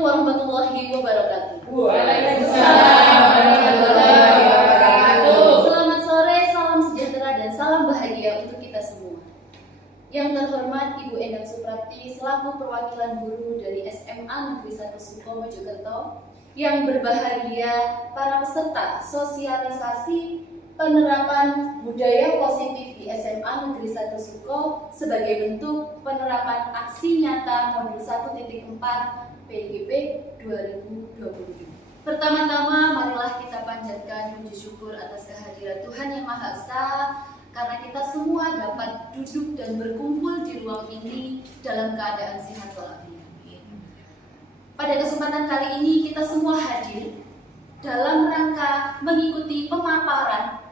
warahmatullahi wabarakatuh. Waalaikumsalam warahmatullahi wabarakatuh. Selamat sore, salam sejahtera dan salam bahagia untuk kita semua. Yang terhormat Ibu Endang Suprapti selaku perwakilan guru dari SMA Negeri 1 Suko Mojokerto, yang berbahagia para peserta sosialisasi penerapan budaya positif di SMA Negeri 1 Suko sebagai bentuk penerapan aksi nyata modul 1.4 PGP 2020. Pertama-tama marilah kita panjatkan puji syukur atas kehadiran Tuhan Yang Maha Esa karena kita semua dapat duduk dan berkumpul di ruang ini dalam keadaan sehat walafiat. Pada kesempatan kali ini kita semua hadir dalam rangka mengikuti pemaparan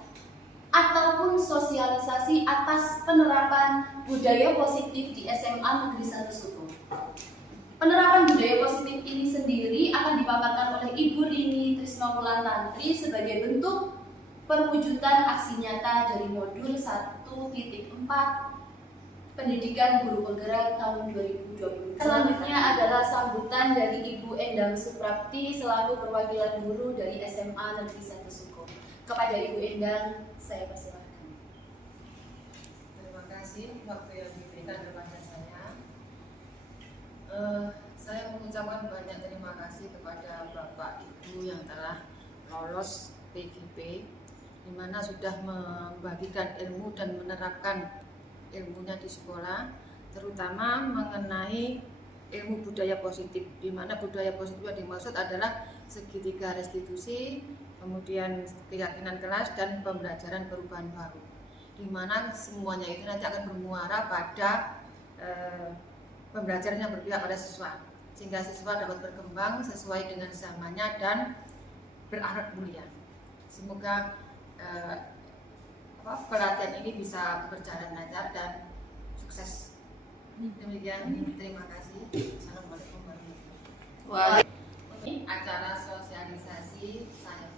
ataupun sosialisasi atas penerapan budaya positif di SMA Negeri 1 Suko. Penerapan budaya positif ini sendiri akan dipaparkan oleh Ibu Rini Trisnowulantantri sebagai bentuk perwujudan aksi nyata dari modul 1.4 Pendidikan Guru Penggerak tahun 2020. Selanjutnya adalah sambutan dari Ibu Endang Suprapti selaku perwakilan guru dari SMA Negeri 1 Suko. Kepada Ibu Endang, saya persilakan. Terima kasih waktu yang diberikan kepada saya. Saya mengucapkan banyak terima kasih kepada Bapak Ibu yang telah lolos PGP, di mana sudah membagikan ilmu dan menerapkan ilmunya di sekolah, terutama mengenai ilmu budaya positif, di mana budaya positif yang dimaksud adalah segitiga restitusi, kemudian keyakinan kelas dan pembelajaran perubahan baru, di mana semuanya itu nanti akan bermuara pada pembelajaran yang berpihak pada siswa, sehingga siswa dapat berkembang sesuai dengan zamannya dan berakhlak mulia. Semoga pelatihan ini bisa berjalan lancar dan sukses. Demikian, terima kasih. Assalamualaikum warahmatullahi wabarakatuh. Acara sosialisasi saya.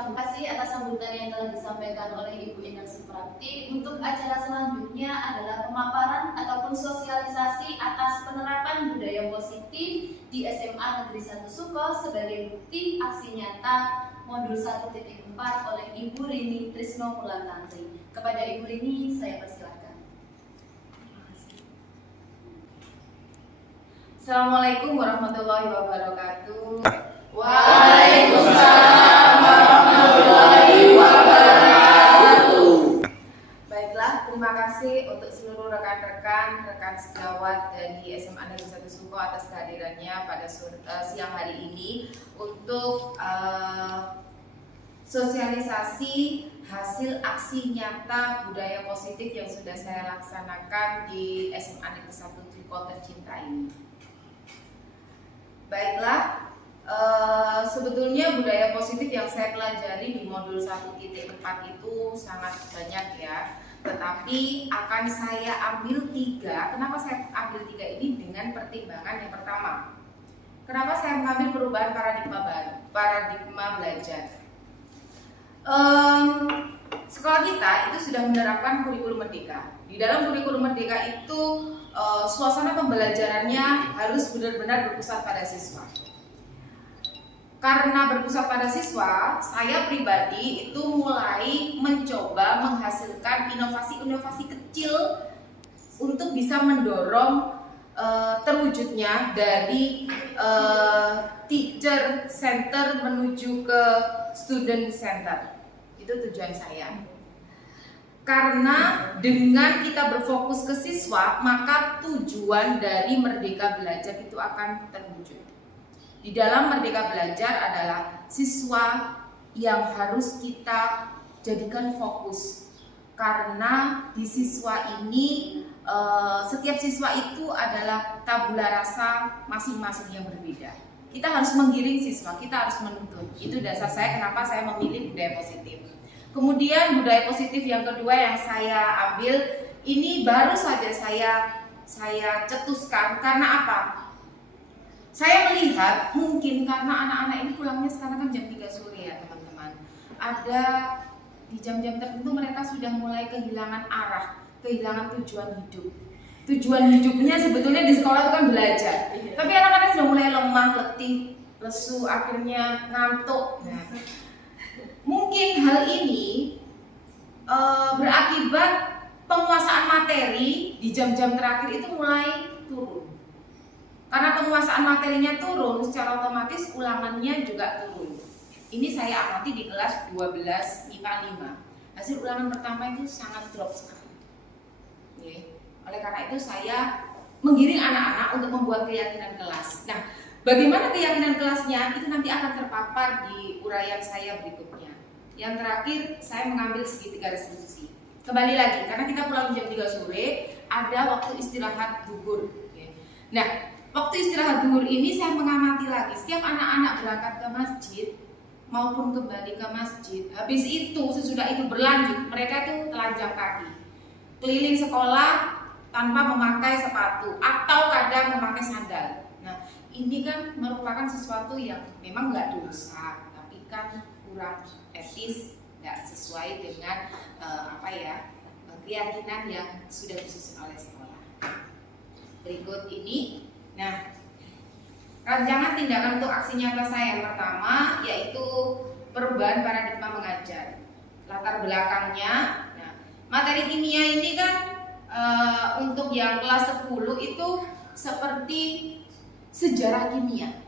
Terima kasih atas sambutan yang telah disampaikan oleh Ibu Endang Suprapti. Untuk acara selanjutnya adalah pemaparan ataupun sosialisasi atas penerapan budaya positif di SMA Negeri 1 Suko sebagai bukti aksi nyata modul 1.4 oleh Ibu Rini Trisnowulantantri. Kepada Ibu Rini, saya persilakan. Assalamualaikum warahmatullahi wabarakatuh. Waalaikumsalam warahmatullahi wabarakatuh. Baiklah, terima kasih untuk seluruh rekan sejawat dari SMA Negeri 1 Suko atas kehadirannya pada siang hari ini untuk sosialisasi hasil aksi nyata budaya positif yang sudah saya laksanakan di SMA Negeri 1 Suko tercinta ini. Baiklah, sebetulnya budaya positif yang saya pelajari di modul 1.4 itu sangat banyak ya, tetapi akan saya ambil 3. Kenapa saya ambil 3 ini? Dengan pertimbangan yang pertama, kenapa saya mengambil perubahan paradigma baru, paradigma belajar. Sekolah kita itu sudah menerapkan kurikulum merdeka. Di dalam kurikulum merdeka itu suasana pembelajarannya harus benar-benar berpusat pada siswa. Karena berpusat pada siswa, saya pribadi itu mulai mencoba menghasilkan inovasi-inovasi kecil untuk bisa mendorong terwujudnya dari teacher center menuju ke student center. Itu tujuan saya. Karena dengan kita berfokus ke siswa, maka tujuan dari Merdeka Belajar itu akan terwujud. Di dalam Merdeka Belajar adalah siswa yang harus kita jadikan fokus. Karena di siswa ini, setiap siswa itu adalah tabula rasa masing-masing yang berbeda. Kita harus menggiring siswa, kita harus menuntun. Itu dasar saya kenapa saya memilih budaya positif. Kemudian budaya positif yang kedua yang saya ambil ini baru saja saya cetuskan. Karena apa? Saya melihat mungkin karena anak-anak ini pulangnya sekarang kan jam 3 sore ya teman-teman. Ada di jam-jam tertentu mereka sudah mulai kehilangan arah. kehilangan tujuan hidup. Tujuan hidupnya sebetulnya di sekolah itu kan belajar. Tapi anak-anak sudah mulai lemah, letih, lesu, akhirnya ngantuk. Nah, mungkin hal ini berakibat penguasaan materi di jam-jam terakhir itu mulai turun. Karena penguasaan materinya turun, secara otomatis ulangannya juga turun. Ini saya amati di kelas 12 IPA 5. Hasil ulangan pertama itu sangat drop sekali. Oleh karena itu saya menggiring anak-anak untuk membuat keyakinan kelas. Nah, bagaimana keyakinan kelasnya itu nanti akan terpapar di uraian saya berikutnya. Yang terakhir, saya mengambil segitiga restitusi. Kembali lagi, karena kita pulang jam 3 sore, ada waktu istirahat zuhur. Nah, waktu istirahat zuhur ini saya mengamati lagi. Setiap anak-anak berangkat ke masjid maupun kembali ke masjid, habis itu, sesudah itu berlanjut, mereka itu telanjang kaki, keliling sekolah tanpa memakai sepatu atau kadang memakai sandal. Nah, ini kan merupakan sesuatu yang memang nggak dosa, tapi kan kurang etis, nggak sesuai dengan keyakinan yang sudah disusun oleh sekolah. Berikut ini, nah, rancangan tindakan untuk aksi nyata saya yang pertama yaitu perubahan paradigma mengajar. Latar belakangnya, nah, materi kimia ini kan untuk yang kelas 10 itu seperti sejarah kimia.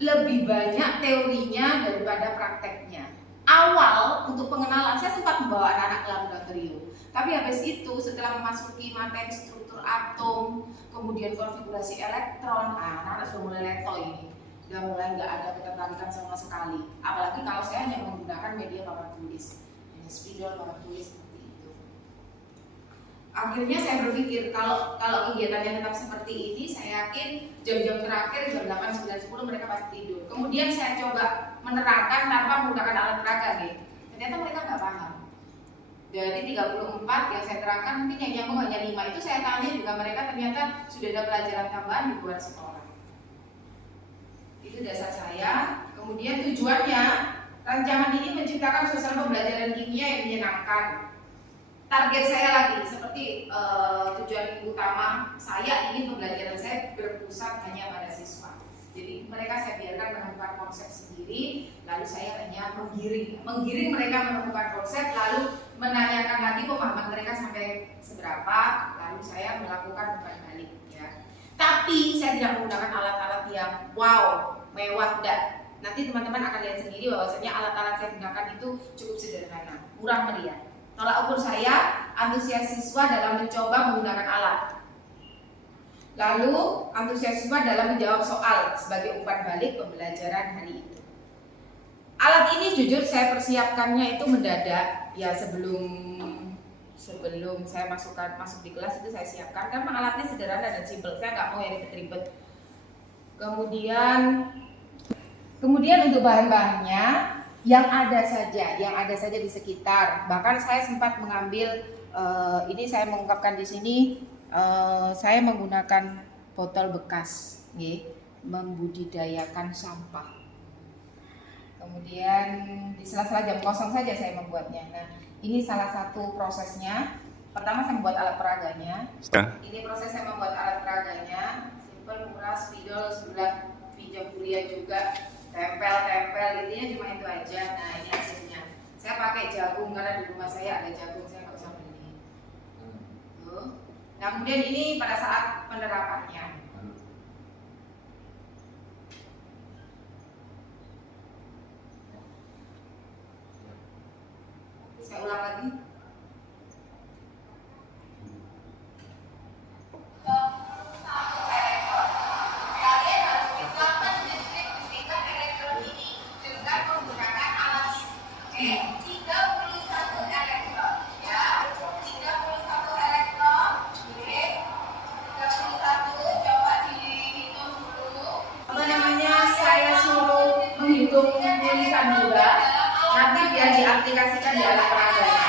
Lebih banyak teorinya daripada prakteknya. Awal untuk pengenalan saya sempat membawa anak-anak ke laboratorium. Tapi habis itu setelah memasuki materi struktur atom, kemudian konfigurasi elektron, anak-anak sudah mulai letoy ini. Sudah mulai nggak ada ketertarikan sama sekali. Apalagi kalau saya hanya menggunakan media papan tulis, spidol papan tulis. Akhirnya saya berpikir kalau kegiatannya tetap seperti ini, saya yakin jam-jam terakhir jam 8, 9, 10 mereka pasti tidur. Kemudian saya coba menerangkan tanpa menggunakan alat peraga nih. Ternyata mereka nggak paham. Dari 34 yang saya terangkan mungkin yang nyambung hanya 5 itu saya tanya juga mereka ternyata sudah ada pelajaran tambahan di luar sekolah. Itu dasar saya. Kemudian tujuannya rancangan ini menciptakan suasana pembelajaran kimia yang menyenangkan. Target saya lagi seperti tujuan utama saya ingin pembelajaran saya berpusat hanya pada siswa. Jadi mereka saya biarkan menemukan konsep sendiri, lalu saya hanya menggiring mereka menemukan konsep, lalu menanyakan lagi pemahaman mereka sampai seberapa, lalu saya melakukan umpan balik. Ya. Tapi saya tidak menggunakan alat-alat yang wow, mewah, enggak. Nanti teman-teman akan lihat sendiri bahwasanya alat-alat saya gunakan itu cukup sederhana, murah meriah. Tolak ukur saya, antusias siswa dalam mencoba menggunakan alat. Lalu, antusias siswa dalam menjawab soal sebagai umpan balik pembelajaran hari itu. Alat ini jujur saya persiapkannya itu mendadak, ya sebelum saya masuk di kelas itu saya siapkan karena alatnya sederhana dan simpel. Saya nggak mau yang ribet-ribet. Kemudian untuk bahan-bahannya yang ada saja di sekitar. Bahkan saya sempat mengambil ini saya mengungkapkan di sini saya menggunakan botol bekas, membudidayakan sampah. Kemudian di sela-sela jam kosong saja saya membuatnya. Nah, ini salah satu prosesnya. Pertama saya membuat alat peraganya. Ini proses saya membuat alat peraganya. Simple, murah, spidol, sebelah pinjam kuliah juga. Tempel intinya cuma itu aja. Nah, ini hasilnya. Saya pakai jagung karena di rumah saya ada jagung, saya nggak usah beli. Tuh. Nah, kemudian ini pada saat penerapannya. Saya ulang lagi. Tulisan juga nanti biar diaplikasikan di alat peraganya.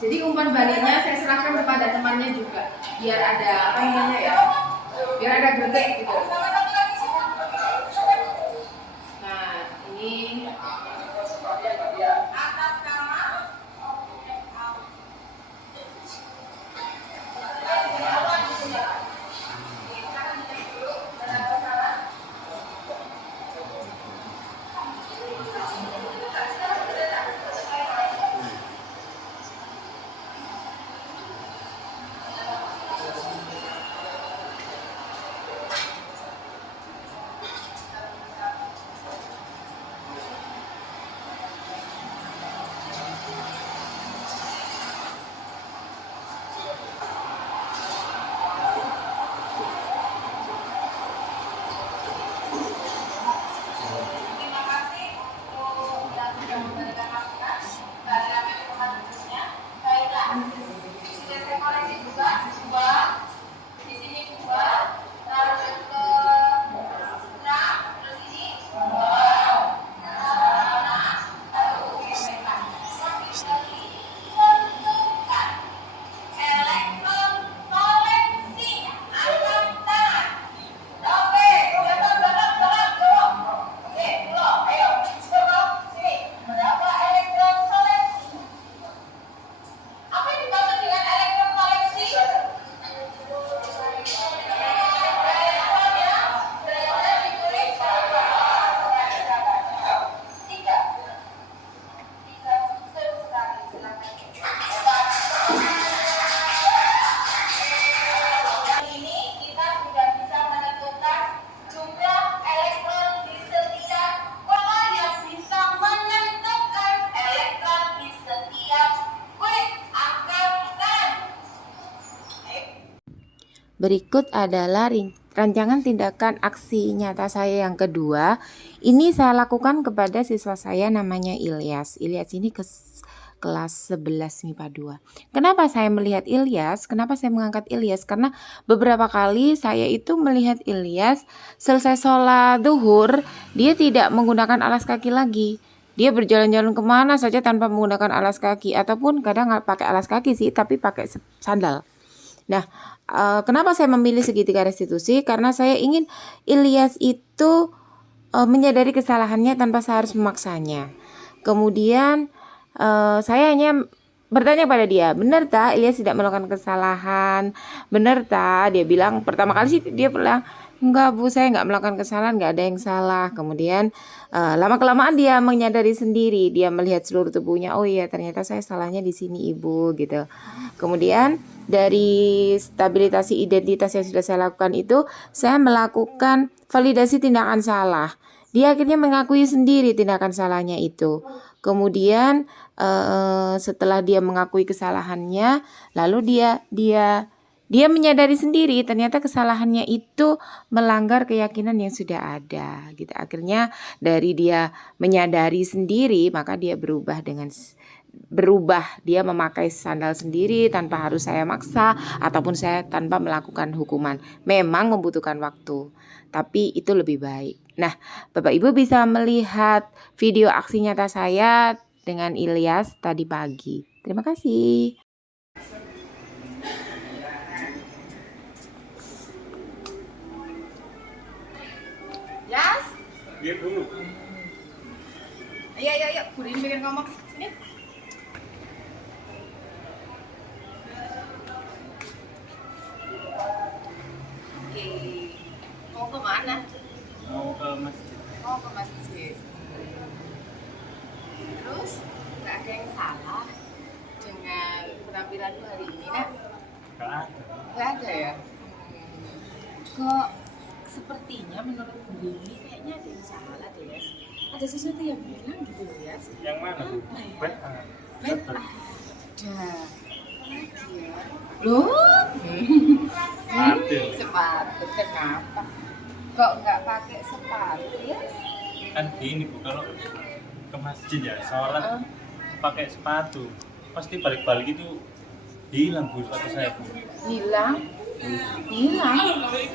Jadi umpan baliknya saya serahkan kepada temannya juga, biar ada apa namanya ya, biar ada greget gitu. Nah ini berikut adalah rancangan tindakan aksi nyata saya yang kedua. Ini saya lakukan kepada siswa saya namanya Ilyas. Ilyas ini kelas 11 MIPA 2. Kenapa saya melihat Ilyas? Kenapa saya mengangkat Ilyas? Karena beberapa kali saya itu melihat Ilyas selesai sholat zuhur, dia tidak menggunakan alas kaki lagi. Dia berjalan-jalan kemana saja tanpa menggunakan alas kaki, ataupun kadang nggak pakai alas kaki sih, tapi pakai sandal. Nah, kenapa saya memilih segitiga restitusi? Karena saya ingin Ilyas itu menyadari kesalahannya tanpa saya harus memaksanya. Kemudian saya hanya bertanya pada dia, benar tak Ilyas tidak melakukan kesalahan? Benar tak? Dia bilang pertama kali sih dia bilang, enggak Bu, saya nggak melakukan kesalahan, nggak ada yang salah. Kemudian lama-kelamaan dia menyadari sendiri, dia melihat seluruh tubuhnya, oh iya ternyata saya salahnya di sini Ibu gitu. Kemudian dari stabilisasi identitas yang sudah saya lakukan itu, saya melakukan validasi tindakan salah. Dia akhirnya mengakui sendiri tindakan salahnya itu. Kemudian setelah dia mengakui kesalahannya, lalu dia menyadari sendiri ternyata kesalahannya itu melanggar keyakinan yang sudah ada gitu. Akhirnya dari dia menyadari sendiri, maka dia berubah, dia memakai sandal sendiri tanpa harus saya maksa ataupun saya tanpa melakukan hukuman. Memang membutuhkan waktu, tapi itu lebih baik. Nah, Bapak Ibu bisa melihat video aksi nyata saya dengan Ilyas tadi pagi. Terima kasih. Yas? Iya dulu. Ayo, Budin pengen ngomong. Sini. Oke. Mau ke mana? Mau ke masjid. Mau ke masjid. Terus nggak ada yang salah dengan penampilanmu hari ini, Nak? Nggak ada. Nggak ada ya? Kok sepertinya menurut Bu Lili kayaknya ada yang salah deh, Yas. Ada sesuatu yang bilang gitu loh, Yas. Yang mana Bu? Apa ya? Bed. Bed ada. Apalagi ya? Loh? Sepatu kenapa? Kok nggak pakai sepatu, Yas? Kan gini Bu, kalau ke masjid ya sholat pakai sepatu pasti balik-balik itu hilang Bu sepatu saya Bu. Hilang?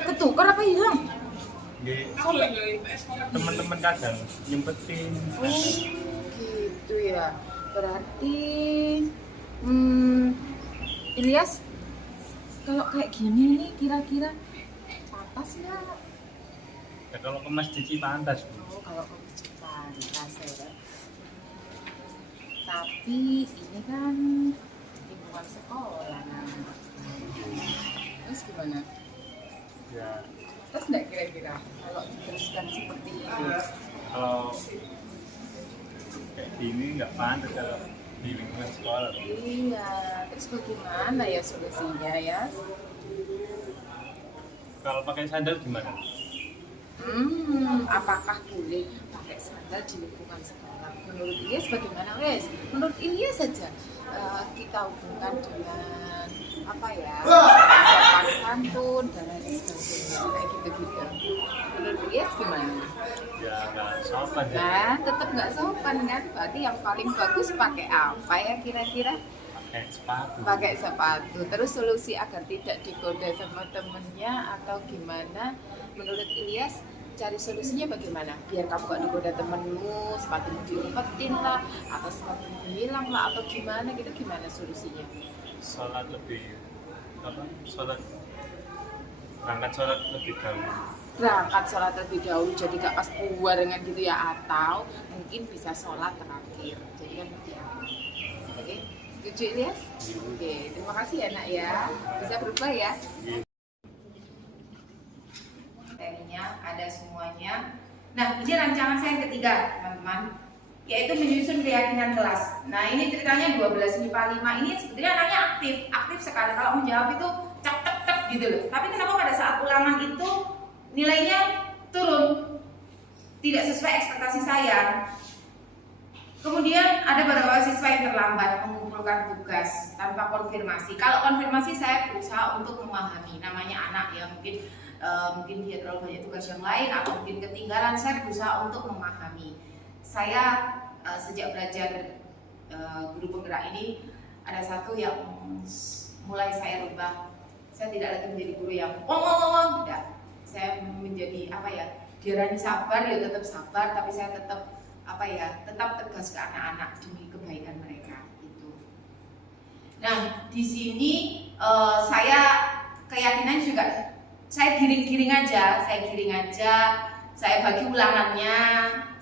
Ketukar apa hilang? Nggih, teman-teman kadang nyempetin. Oh, gitu ya. Berarti Ilyas, kalau kayak gini nih kira-kira pantas nggak? Ya, kalau ke masjid sih pantas Bu. Oh, kalau ke masjid pantas ya. Tapi ini kan lingkungan sekolah. Terus gimana? Ya, Terus nggak kira-kira kalau diteruskan seperti itu? kalau kayak gini nggak pantas kalau di lingkungan sekolah. Iya, terus bagaimana ya solusinya ya? Kalau pakai sandal gimana? Apakah boleh pakai sandal di lingkungan sekolah? Menurut Ilyas bagaimana, Wes? Menurut Ilyas saja kita hubungkan dengan apa ya? Sopan santun dan lain sebagainya kayak gitu-gitu. Menurut Ilyas gimana? Ya nggak sopan ya. Nah, tetap nggak sopan kan? Berarti yang paling bagus pakai apa ya kira-kira? Pakai sepatu. Pakai sepatu. Terus solusi agar tidak digoda sama temennya atau gimana? Menurut Ilyas cari solusinya bagaimana? Biar kamu gak digoda temenmu, sepatumu diumpetin lah, atau sepatumu hilang lah, atau gimana gitu, gimana solusinya? Sholat lebih berangkat sholat lebih dahulu. Berangkat sholat terlebih dahulu, jadi gak pas barengan gitu ya, atau mungkin bisa sholat terakhir. Jadi kan lebih aman. Oke, setuju Ilyas? Oke, terima kasih ya nak ya. Bisa berubah ya. Materinya ada semuanya. Nah, ini rancangan saya yang ketiga, teman-teman, yaitu menyusun keyakinan kelas. Nah, ini ceritanya 12 MIPA 5 ini sebetulnya anaknya aktif sekali. Kalau menjawab itu cep gitu loh. Tapi kenapa pada saat ulangan itu nilainya turun? Tidak sesuai ekspektasi saya. Kemudian ada beberapa siswa yang terlambat mengumpulkan tugas tanpa konfirmasi. Kalau konfirmasi saya berusaha untuk memahami, namanya anak ya, mungkin dia terlalu banyak tugas yang lain atau mungkin ketinggalan. Saya berusaha untuk memahami. Saya sejak belajar guru penggerak ini ada satu yang mulai saya rubah. Saya tidak lagi menjadi guru yang tidak. Saya menjadi apa ya? Dirani sabar ya tetap sabar, tapi saya tetap tetap tegas ke anak-anak demi kebaikan mereka itu. Nah, di sini saya keyakinan juga saya giring aja, saya bagi ulangannya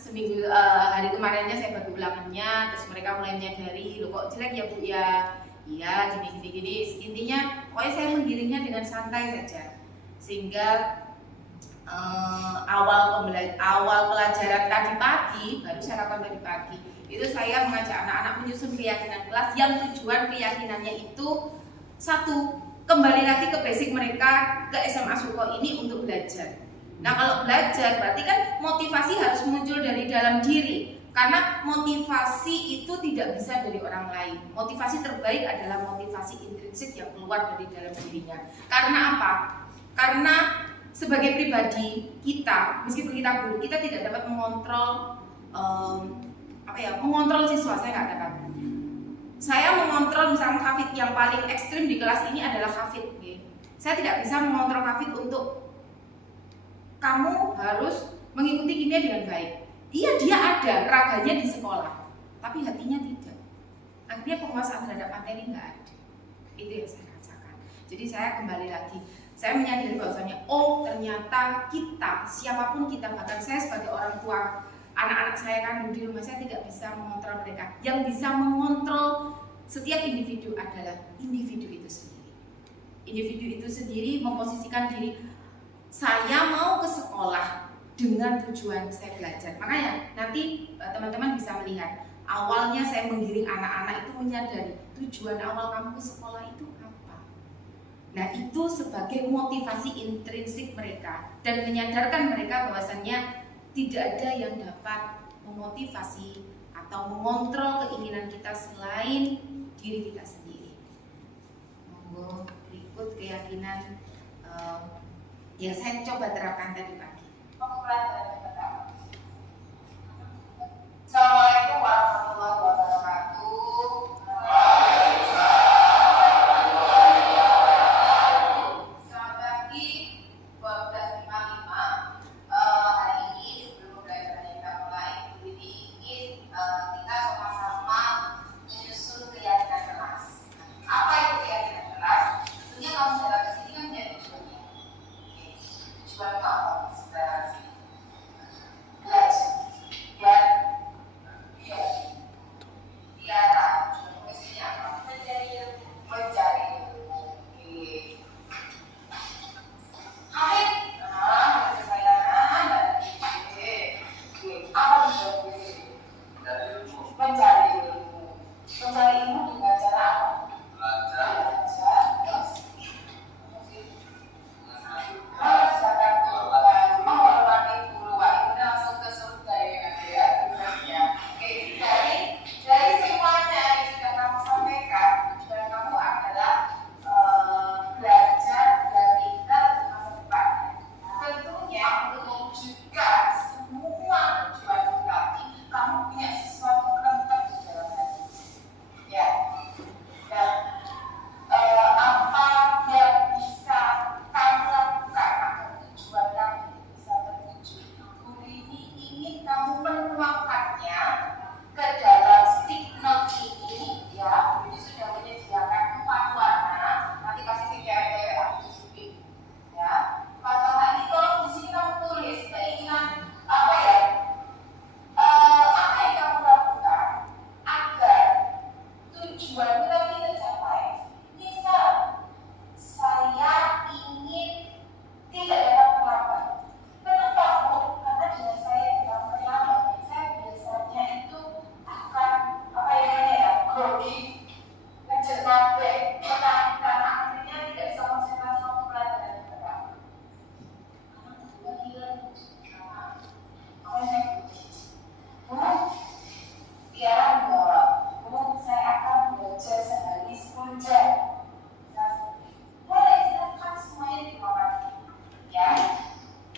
seminggu hari kemarinnya saya bagi ulangannya, terus mereka mulai menyadari, loh kok jelek ya Bu ya, iya gini. Intinya pokoknya saya menggiringnya dengan santai saja, sehingga awal pelajaran tadi pagi, baru saya lakukan tadi pagi, itu saya mengajak anak-anak menyusun keyakinan kelas yang tujuan keyakinannya itu satu, kembali lagi ke basic mereka ke SMA Suko ini untuk belajar. Nah, kalau belajar berarti kan motivasi harus muncul dari dalam diri, karena motivasi itu tidak bisa dari orang lain. Motivasi terbaik adalah motivasi intrinsik yang keluar dari dalam dirinya. Karena apa? Karena sebagai pribadi kita, meskipun kita guru, kita tidak dapat mengontrol mengontrol siswa. Saya katakan, saya mengontrol misalnya Hafid yang paling ekstrim di kelas ini adalah Hafid. Saya tidak bisa mengontrol Hafid untuk kamu harus mengikuti kimia dengan baik. Dia ada raganya di sekolah, tapi hatinya tidak. Akhirnya penguasaan terhadap materi nggak ada. Itu yang saya rasakan. Jadi saya kembali lagi, saya menyadari bahwasanya ternyata kita, siapapun kita, bahkan saya sebagai orang tua, anak-anak saya kan di rumah, saya tidak bisa mengontrol mereka. Yang bisa mengontrol setiap individu adalah individu itu sendiri. Individu itu sendiri memposisikan diri, saya mau ke sekolah dengan tujuan saya belajar. Makanya nanti teman-teman bisa melihat, awalnya saya menggiring anak-anak itu menyadari tujuan awal kamu ke sekolah itu apa. Nah, itu sebagai motivasi intrinsik mereka dan menyadarkan mereka bahwasannya tidak ada yang dapat memotivasi atau mengontrol keinginan kita selain diri kita sendiri. Monggo berikut keyakinan yang saya coba terapkan tadi pagi. Assalamualaikum warahmatullahi wabarakatuh. Selamat pagi, 12.55. Hari ini sebelum pelajaran kita mulai, ini ingin kita sama-sama menyusun keyakinan kelas. Apa itu keyakinan kelas? Tentunya kamu datang ke sini kan punya tujuannya. Tujuan kamu sebenarnya belajar dan biara fungsinya apa? Mencari ilmu. Hai, kesayangan apa mencari ilmu? Mencari ilmu dengan cara apa? Belajar, terus menghormati guru. Ini langsung ke surga ya. Oke, dari semuanya yang sudah kamu sampaikan, tujuan kamu adalah belajar dan pintar untuk masa depan. Tentunya untuk mewujudkan semua tujuan tadi, kamu punya sesuatu lengkap di dalam hati. Ya. Dan apa yang bisa kamu lakukan agar tujuan kamu bisa terwujud? Guru ini ingin kamu menuangkannya ke dalam stick note ini, ya. Jadi sudah menyediakan 4 warna. Nanti kasih cewek-cewek aku di ya. 4 warna ini kalau di sini kamu tulis keinginan apa ya? Apa yang kamu lakukan agar tujuan tadi tercapai? Misal, saya ingin tidak dapat terlambat. Kenapa, Bu? Karena dengan saya tidak terlambat, saya biasanya itu akan grogi, ngejar kabeh, karena akhirnya tidak bisa konsentrasi waktu pelajaran yang tepat. Karena kedua hilang, apa yang saya Bu, biar enggak, Bu, saya akan belajar sehari 10 jam. Boleh, silakan semuanya dipahami, ya.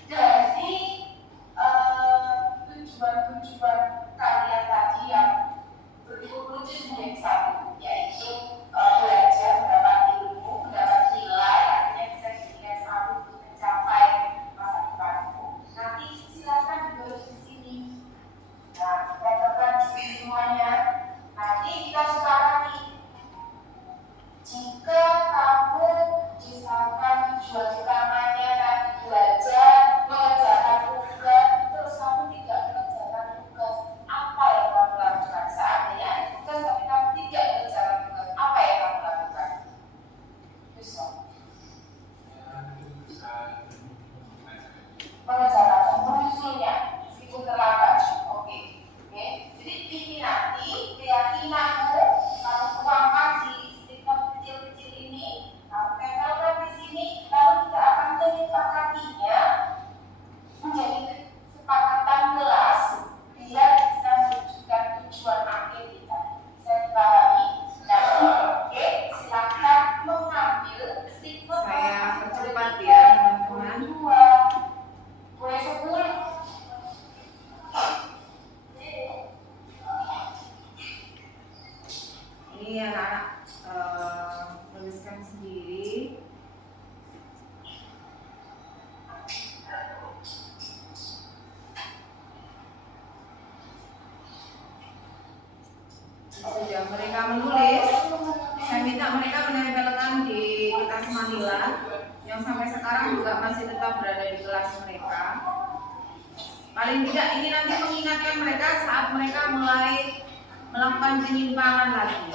Jadi tujuan-tujuan kalian tadi yang berlucu menjadi satu, yaitu belajar, mendapat ilmu, mendapat nilai, artinya bisa dijadikan satu untuk mencapai masa depanmu. Nanti silakan ditulis di sini. Nah, katakan di sini semuanya. Nanti kita sepakati. Jika kamu misalkan tujuan utamanya tadi belajar, mengerjakan tugas, terus kamu tidak mengerjakan tugas, apa yang kamu lakukan? Seandainya ada tugas tapi kamu tidak mengerjakan tugas, apa yang kamu lakukan? Bisa mengerjakan, menyusulnya, meskipun terlambat. Oke. Jadi ini nanti keyakinanmu kamu tuangkan di stiker kecil-kecil ini, kamu tempelkan di sini, lalu kita akan menyepakatinya menjadi kesepakatan kelas biar bisa mewujudkan tujuan akhir kita. Bisa dipahami? Nah, oke, silakan mengambil stiker. Saya percepat ya, teman-teman. Boleh 10. Ini anak-anak tuliskan sendiri. Sudah mereka menulis, saya minta mereka menempelkan di kertas manila yang sampai sekarang juga masih tetap berada di kelas mereka. Paling tidak ini nanti mengingatkan mereka saat mereka mulai melakukan penyimpangan lagi.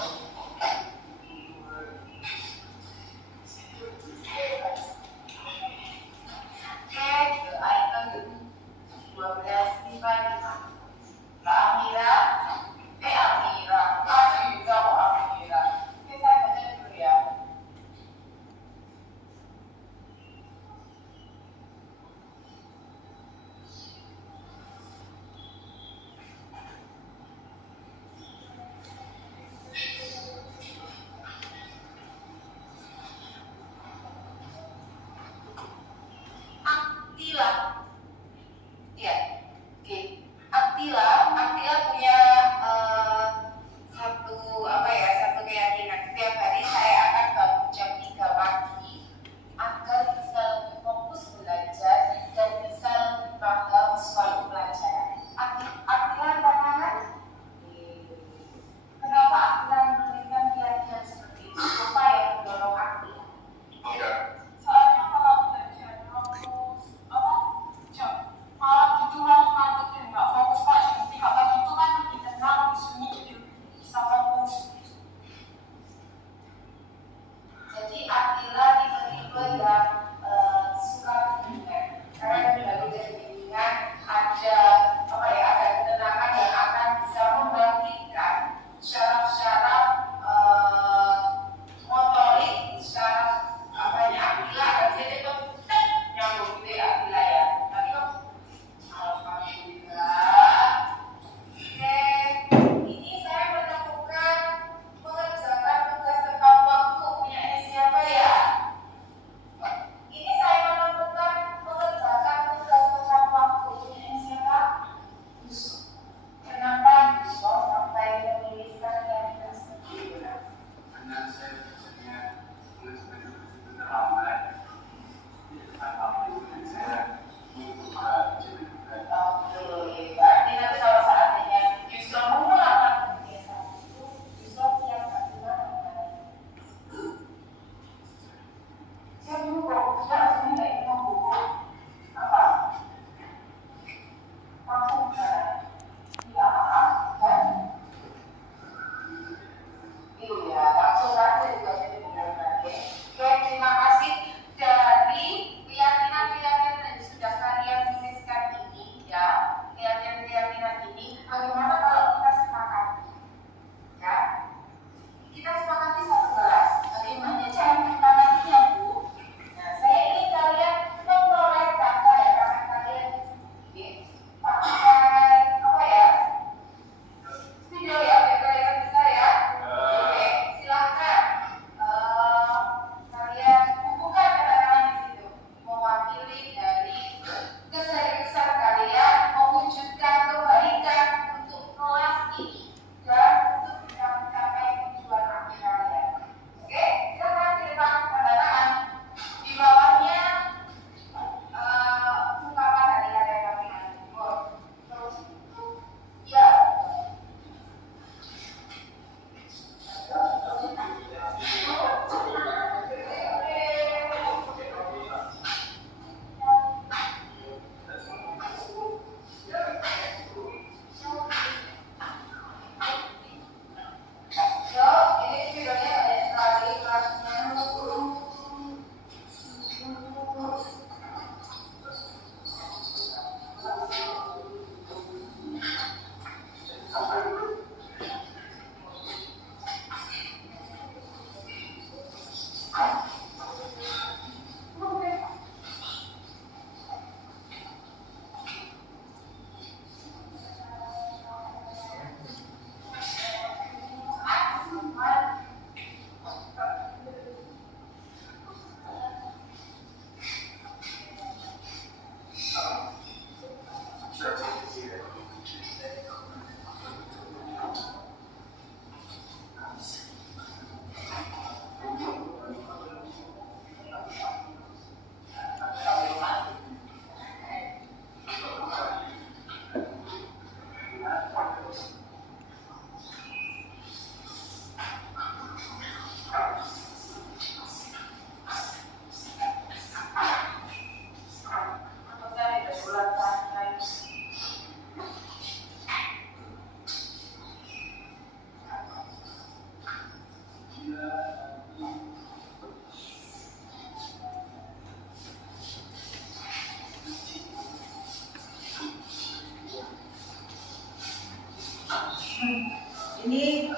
Ini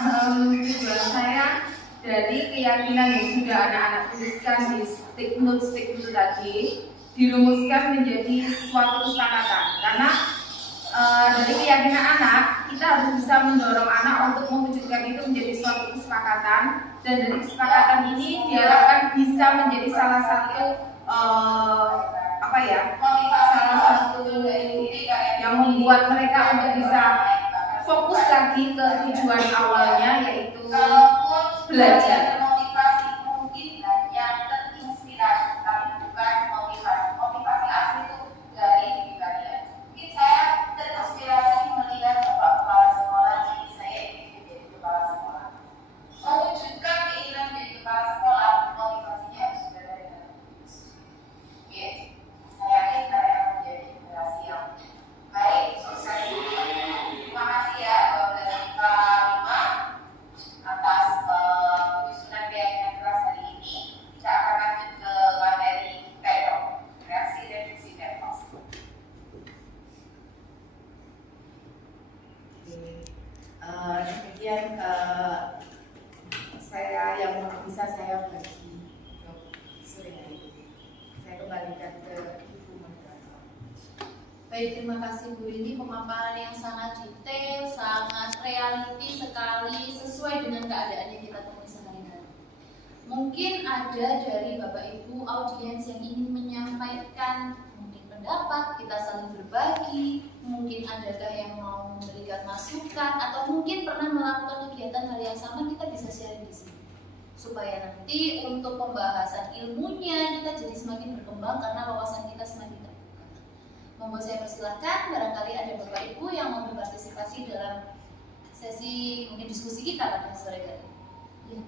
tujuan saya dari keyakinan yang sudah anak-anak tuliskan di stick note itu tadi dirumuskan menjadi suatu kesepakatan. Karena dari keyakinan anak, kita harus bisa mendorong anak untuk mewujudkan itu menjadi suatu kesepakatan, dan dari kesepakatan ini diharapkan bisa menjadi salah satu salah satu yang membuat mereka untuk bisa fokus lagi ke tujuan awalnya, yaitu belajar. Motivasi mungkin hanya terinspirasi, tapi bukan motivasi asli itu dari diri kalian. Mungkin saya terinspirasi melihat bapak kepala sekolah, jadi saya ingin menjadi kepala sekolah. Mewujudkan keinginan menjadi kepala sekolah, motivasinya harus sudah dari dalam diri sendiri. Oke, saya yakin kalian akan menjadi generasi yang baik, sukses. Terima kasih ya dari Pak atas penyusunan keyakinan kelas hari ini. Kita akan lanjut ke materi TED, reaksi reduksi TED. Demikian saya yang bisa saya bagi untuk sore hari ini. Saya kembalikan ke Ibu Moderator. Baik, terima kasih Bu Rini, pemaparan yang sangat detail, sangat reality sekali, sesuai dengan keadaan yang kita temui sehari-hari. Mungkin ada dari Bapak Ibu audiens yang ingin menyampaikan mungkin pendapat, kita saling berbagi, mungkin adakah yang mau memberikan masukan, atau mungkin pernah melakukan kegiatan hal yang sama, kita bisa sharing di sini. Supaya nanti untuk pembahasan ilmunya kita jadi semakin berkembang karena wawasan kita semakin terbuka. Monggo saya persilahkan, barangkali ada Bapak Ibu yang mau berpartisipasi dalam sesi mungkin diskusi kita pada sore hari ini.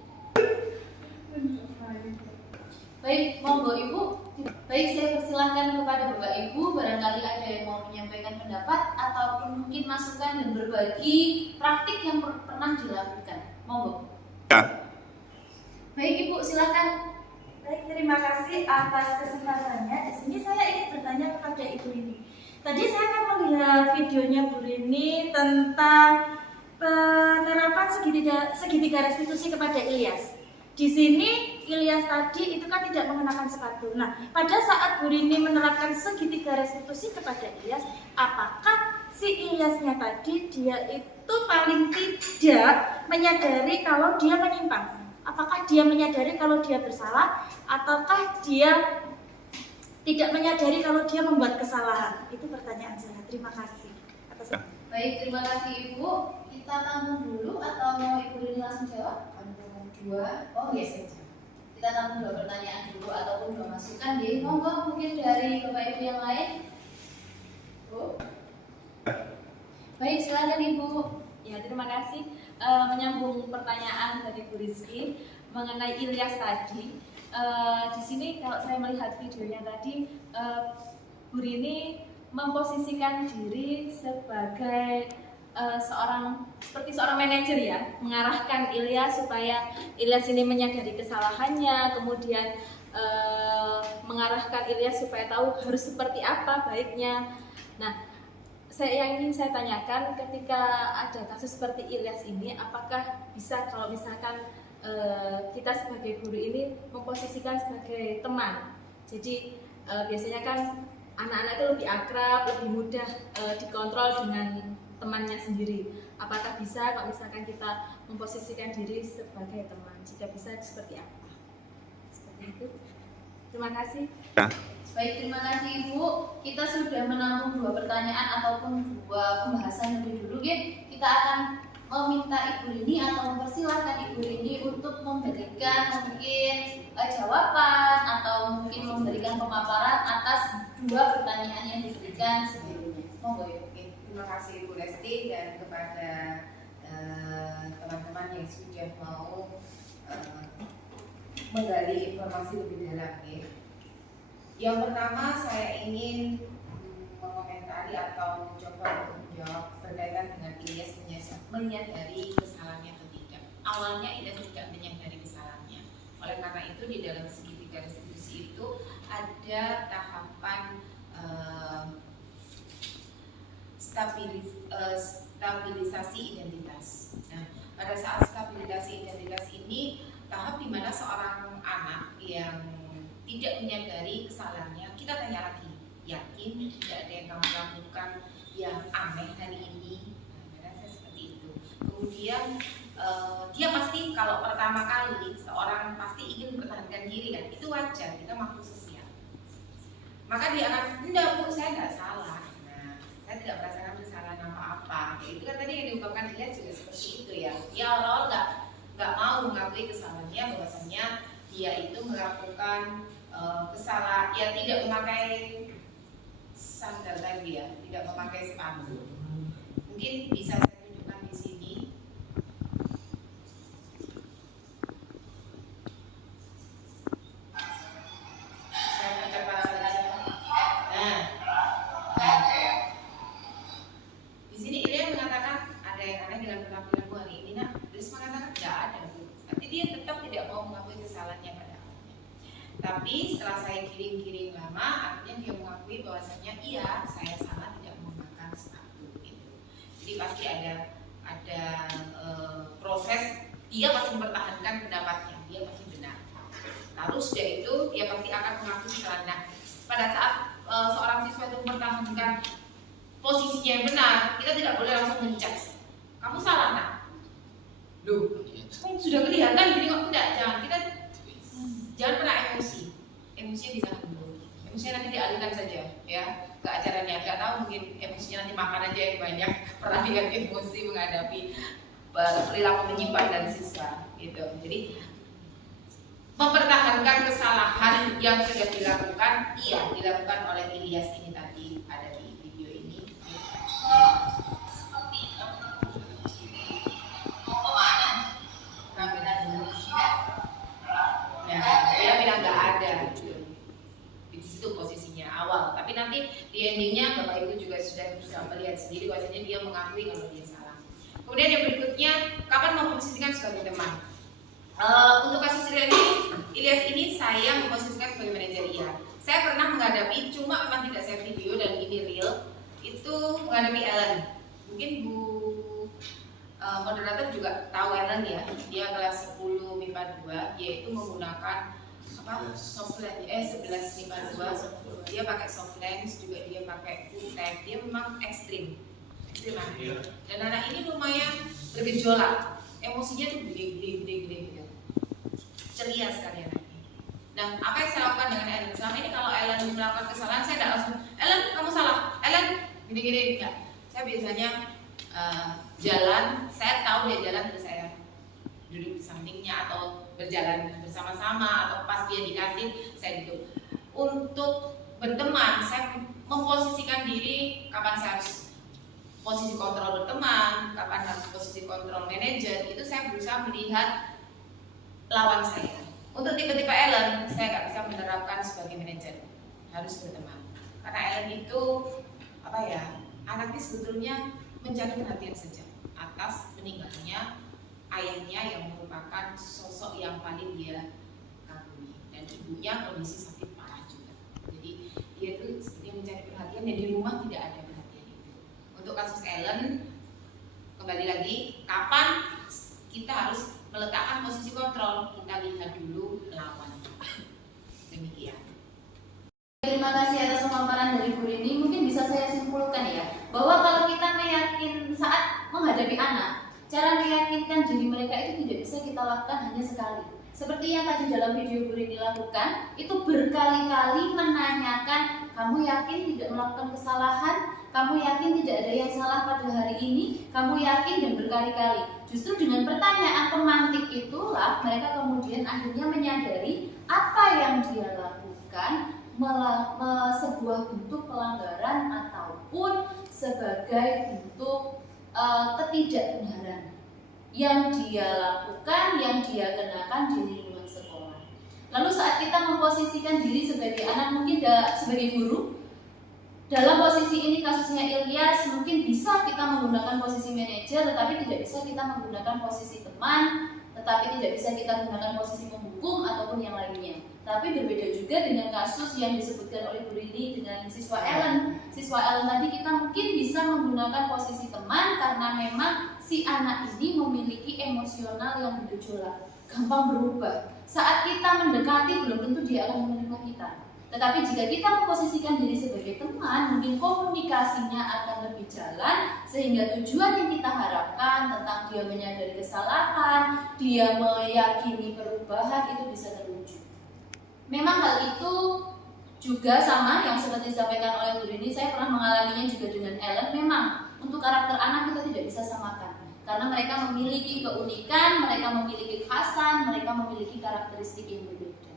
Baik, monggo Ibu. Baik, saya persilahkan kepada Bapak Ibu, barangkali ada yang mau menyampaikan pendapat ataupun mungkin masukan dan berbagi praktik yang pernah dilakukan. Monggo. Baik Ibu, silakan. Baik, terima kasih atas kesempatannya. Di sini saya ingin bertanya kepada Ibu Rini. Tadi saya kan melihat videonya Bu Rini tentang penerapan segitiga restitusi kepada Ilyas. Di sini Ilyas tadi itu kan tidak mengenakan sepatu. Nah, pada saat Bu Rini menerapkan segitiga restitusi kepada Ilyas, apakah si Ilyasnya tadi dia itu paling tidak menyadari kalau dia menyimpang? Apakah dia menyadari kalau dia bersalah, ataukah dia tidak menyadari kalau dia membuat kesalahan? Itu pertanyaan saya. Terima kasih. Baik, terima kasih Ibu. Kita tampung dulu atau mau Ibu Rini langsung jawab? Dua. Oh yes. Kita tampung dua pertanyaan dulu ataupun dua masukan. Jadi monggo mungkin dari Bapak Ibu yang lain. Bu. Baik, silakan Ibu. Ya, terima kasih. Menyambung pertanyaan dari Bu Rizky mengenai Ilyas tadi. Di sini kalau saya melihat videonya tadi, Bu Rini memposisikan diri sebagai seperti seorang manajer ya, mengarahkan Ilyas supaya Ilyas ini menyadari kesalahannya, kemudian mengarahkan Ilyas supaya tahu harus seperti apa baiknya. Nah, yang ingin saya tanyakan, ketika ada kasus seperti Ilyas ini, apakah bisa kalau misalkan kita sebagai guru ini memposisikan sebagai teman? Jadi biasanya kan anak-anak itu lebih akrab, lebih mudah dikontrol dengan temannya sendiri. Apakah bisa kalau misalkan kita memposisikan diri sebagai teman? Jika bisa, seperti apa? Seperti itu. Terima kasih. Baik, terima kasih Ibu. Kita sudah menampung dua pertanyaan ataupun dua pembahasan lebih dulu. Kita akan meminta Ibu Rini atau mempersilahkan Ibu Rini untuk memberikan mungkin jawaban atau mungkin memberikan pemaparan atas dua pertanyaan yang diberikan sebelumnya. Monggo Ibu. Terima kasih Ibu Lesti dan kepada teman-teman yang sudah mau menggali informasi lebih dalam. Yang pertama saya ingin mengomentari atau mencoba untuk menjawab berkaitan dengan Ilyas menyadari kesalahannya atau tidak. Awalnya Ilyas tidak menyadari kesalahannya. Oleh karena itu di dalam segitiga restitusi itu ada tahapan stabilisasi identitas. Nah, pada saat stabilisasi identitas ini tahap dimana seorang anak yang tidak menyadari kesalahannya, kita tanya lagi, yakin tidak ada yang kamu lakukan yang aneh hari ini? Nah, saya seperti itu. Kemudian dia pasti kalau pertama kali seorang pasti ingin mempertahankan diri kan, itu wajar, kita makhluk sosial. Maka dia akan, enggak Bu, saya nggak salah. Nah, saya tidak merasakan kesalahan apa-apa. Itu kan tadi yang diungkapkan dia juga seperti itu ya. Dia awal-awal nggak mau mengakui kesalahannya, bahwasannya dia itu melakukan kesalahan, ya tidak memakai sandal tadi ya, tidak memakai sepatu. Mungkin bisa saya tunjukkan di sini. Saya percepat saja. Nah, di sini Ilya mengatakan ada yang aneh dengan penampilanmu hari ini. Nah, Risma mengatakan tidak ada Bu. Nanti dia tetap tidak mau mengakui kesalahannya pada awalnya. Tapi setelah saya kirim lama, akhirnya dia mengakui bahwasanya iya, saya salah tidak menggunakan sepatu itu. Jadi pasti ada proses, dia pasti mempertahankan pendapatnya, dia pasti benar. Lalu sudah itu dia pasti akan mengakui kesalahan. Nah, pada saat seorang siswa itu mempertahankan posisinya yang benar, kita tidak boleh langsung menjudge. Kamu salah nak. Loh, sudah kelihatan gini kok. Tidak, jangan pernah emosi. Emosinya ditahan dulu. Emosinya nanti dialihkan saja ya ke acaranya. Nggak tahu, mungkin emosinya nanti makan aja yang banyak. Pernah lihat emosi menghadapi perilaku menyimpang dan siswa gitu. Jadi mempertahankan kesalahan yang sudah dilakukan, iya dilakukan oleh Ilyas ini tadi ada di video ini. Dia bilang nggak ada di situ posisinya awal, tapi nanti di endingnya Bapak Ibu juga sudah bisa melihat sendiri bahwasanya dia mengakui kalau dia salah. Kemudian yang berikutnya, kapan memposisikan sebagai teman? Untuk kasus Ilyas ini saya memposisikan sebagai manajer iya. Saya pernah menghadapi, cuma memang tidak saya video dan ini real, itu menghadapi Ellen. Mungkin Bu moderator juga tahu Ellen ya, dia kelas 10 MIPA 2, yaitu menggunakan softland 11 MIPA 2, dia pakai softlens, juga dia pakai putek, dia memang ekstrim anaknya. Dan anak ini lumayan bergejolak, emosinya tuh gede gitu, ceria sekali anaknya. Nah, apa yang saya lakukan dengan Ellen? Selama ini kalau Ellen melakukan kesalahan, saya tidak langsung, Ellen kamu salah, Ellen gini enggak. Saya biasanya jalan, saya tahu dia jalan terus saya duduk di sampingnya atau berjalan bersama-sama, atau pas dia di kantin saya duduk. Untuk berteman, saya memposisikan diri kapan saya harus posisi kontrol berteman, kapan harus posisi kontrol manajer, itu saya berusaha melihat lawan saya. Untuk tipe-tipe Ellen, saya nggak bisa menerapkan sebagai manajer, harus berteman. Karena Ellen itu anaknya sebetulnya mencari perhatian saja atas meninggalnya ayahnya yang merupakan sosok yang paling dia kagumi, dan ibunya kondisi sakit parah juga. Jadi dia itu seperti mencari perhatian dan di rumah tidak ada perhatian itu. Untuk kasus Ellen, kembali lagi, kapan kita harus meletakkan posisi kontrol, kita lihat dulu lawan. Demikian. Terima kasih atas pemaparan dari Bu Rini. Mungkin bisa saya simpulkan ya, bahwa kalau kita meyakin saat menghadapi anak, cara meyakinkan diri mereka itu tidak bisa kita lakukan hanya sekali. Seperti yang tadi dalam video Bu Rini lakukan, itu berkali-kali menanyakan, kamu yakin tidak melakukan kesalahan? Kamu yakin tidak ada yang salah pada hari ini? Kamu yakin? Dan berkali-kali. Justru dengan pertanyaan pemantik itulah mereka kemudian akhirnya menyadari apa yang dia lakukan sebuah bentuk pelanggaran ataupun sebagai bentuk ketidakbenaran yang dia lakukan, yang dia kenakan di lingkungan sekolah. Lalu saat kita memposisikan diri sebagai anak, mungkin sebagai guru, dalam posisi ini kasusnya Ilyas, mungkin bisa kita menggunakan posisi manajer, tetapi tidak bisa kita menggunakan posisi teman, tetapi tidak bisa kita gunakan posisi penghukum ataupun yang lainnya. Tapi berbeda juga dengan kasus yang disebutkan oleh Bu Rini dengan siswa Ellen. siswa Ellen tadi, kita mungkin bisa menggunakan posisi teman karena memang si anak ini memiliki emosional yang bergejolak, gampang berubah. Saat kita mendekati belum tentu dia akan menerima kita. Tetapi jika kita memposisikan diri sebagai teman, mungkin komunikasinya akan lebih jalan sehingga tujuan yang kita harapkan tentang dia menyadari kesalahan, dia meyakini perubahan itu bisa terwujud. Memang hal itu juga sama yang seperti disampaikan oleh Bu Rini, saya pernah mengalaminya juga dengan Ellen. Memang untuk karakter anak kita tidak bisa samakan karena mereka memiliki keunikan, mereka memiliki kekhasan, mereka memiliki karakteristik yang berbeda.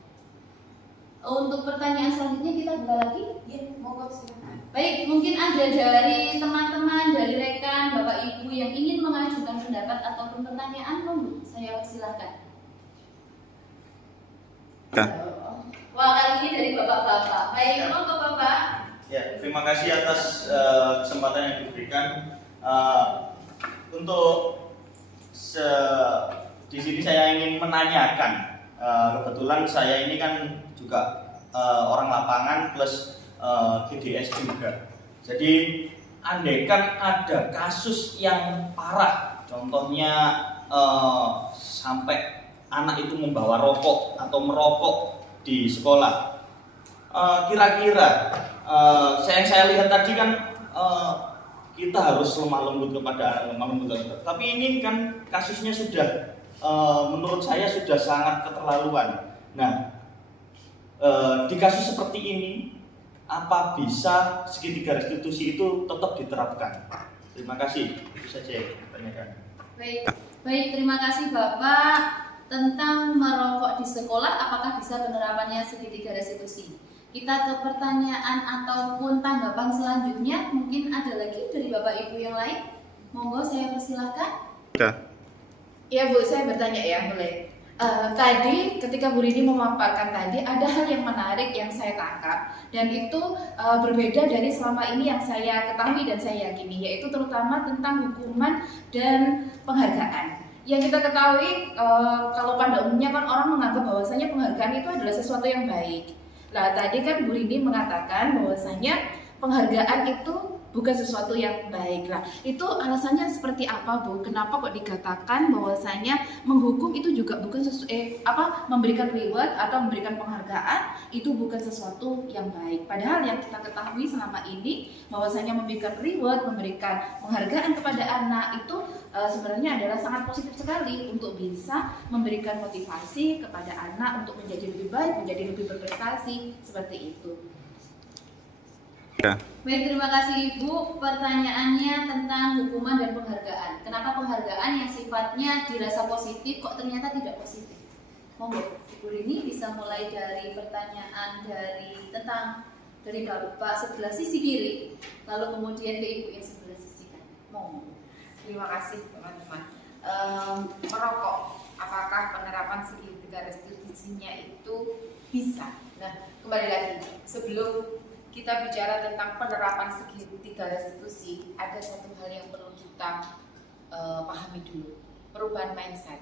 Untuk pertanyaan selanjutnya kita buka lagi. Ya, monggo silakan. Baik, mungkin ada dari teman-teman, dari rekan, Bapak Ibu yang ingin mengajukan pendapat ataupun pertanyaan, monggo saya persilahkan. Wah, kali ini dari Bapak-bapak. Baik, monggo Bapak. Ya, terima kasih atas kesempatan yang diberikan. Di sini saya ingin menanyakan, kebetulan saya ini kan juga orang lapangan plus GDS juga. Jadi andaikan ada kasus yang parah, contohnya sampai anak itu membawa rokok atau merokok di sekolah, kira-kira saya lihat tadi kan kita harus lemah lembut kepada lemah lembut. Tapi ini kan kasusnya sudah menurut saya sudah sangat keterlaluan. Nah, di kasus seperti ini, apa bisa segitiga restitusi itu tetap diterapkan? Terima kasih. Itu saja yang ditanyakan. Baik, terima kasih Bapak. Tentang merokok di sekolah, apakah bisa penerapannya segitiga restitusi? Kita ke pertanyaan ataupun tanggapan selanjutnya. Mungkin ada lagi dari Bapak Ibu yang lain? Monggo saya persilahkan. Ya Bu, saya bertanya ya, boleh. Tadi ketika Bu Rini memaparkan tadi ada hal yang menarik yang saya tangkap dan itu berbeda dari selama ini yang saya ketahui dan saya yakini, yaitu terutama tentang hukuman dan penghargaan. Yang kita ketahui kalau pada umumnya kan orang menganggap bahwasanya penghargaan itu adalah sesuatu yang baik. Nah tadi kan Bu Rini mengatakan bahwasanya penghargaan itu bukan sesuatu yang baik. Lah, itu alasannya seperti apa, Bu? Kenapa kok dikatakan bahwasanya menghukum itu juga bukan memberikan reward atau memberikan penghargaan itu bukan sesuatu yang baik. Padahal yang kita ketahui selama ini bahwasanya memberikan reward, memberikan penghargaan kepada anak itu sebenarnya adalah sangat positif sekali untuk bisa memberikan motivasi kepada anak untuk menjadi lebih baik, menjadi lebih berprestasi seperti itu. Baik, terima kasih Ibu. Pertanyaannya tentang hukuman dan penghargaan. Kenapa penghargaan yang sifatnya dirasa positif kok ternyata tidak positif? Monggo, Ibu Rini bisa mulai dari pertanyaan dari Bapak sebelah sisi kiri, lalu kemudian ke Ibu yang sebelah sisi kanan. Monggo. Terima kasih teman-teman. Merokok, apakah penerapan segitiga restitusinya itu bisa? Nah, kembali lagi sebelum kita bicara tentang penerapan segitiga restitusi, ada satu hal yang perlu kita pahami dulu, perubahan mindset.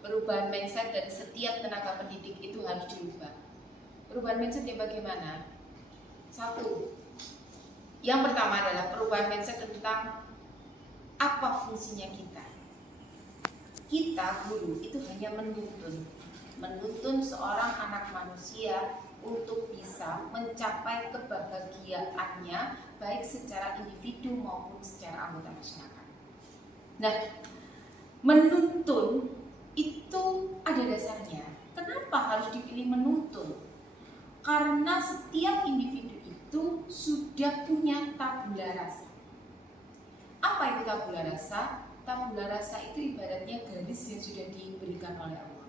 Perubahan mindset dari setiap tenaga pendidik itu harus diubah. Perubahan mindsetnya bagaimana? Satu, yang pertama adalah perubahan mindset tentang apa fungsinya kita. Kita guru itu hanya menuntun seorang anak manusia untuk bisa mencapai kebahagiaannya baik secara individu maupun secara anggota masyarakat. Nah, menuntun itu ada dasarnya. Kenapa harus dipilih menuntun? Karena setiap individu itu sudah punya tabula rasa. Apa itu tabula rasa? Tabula rasa itu ibaratnya garis yang sudah diberikan oleh Allah.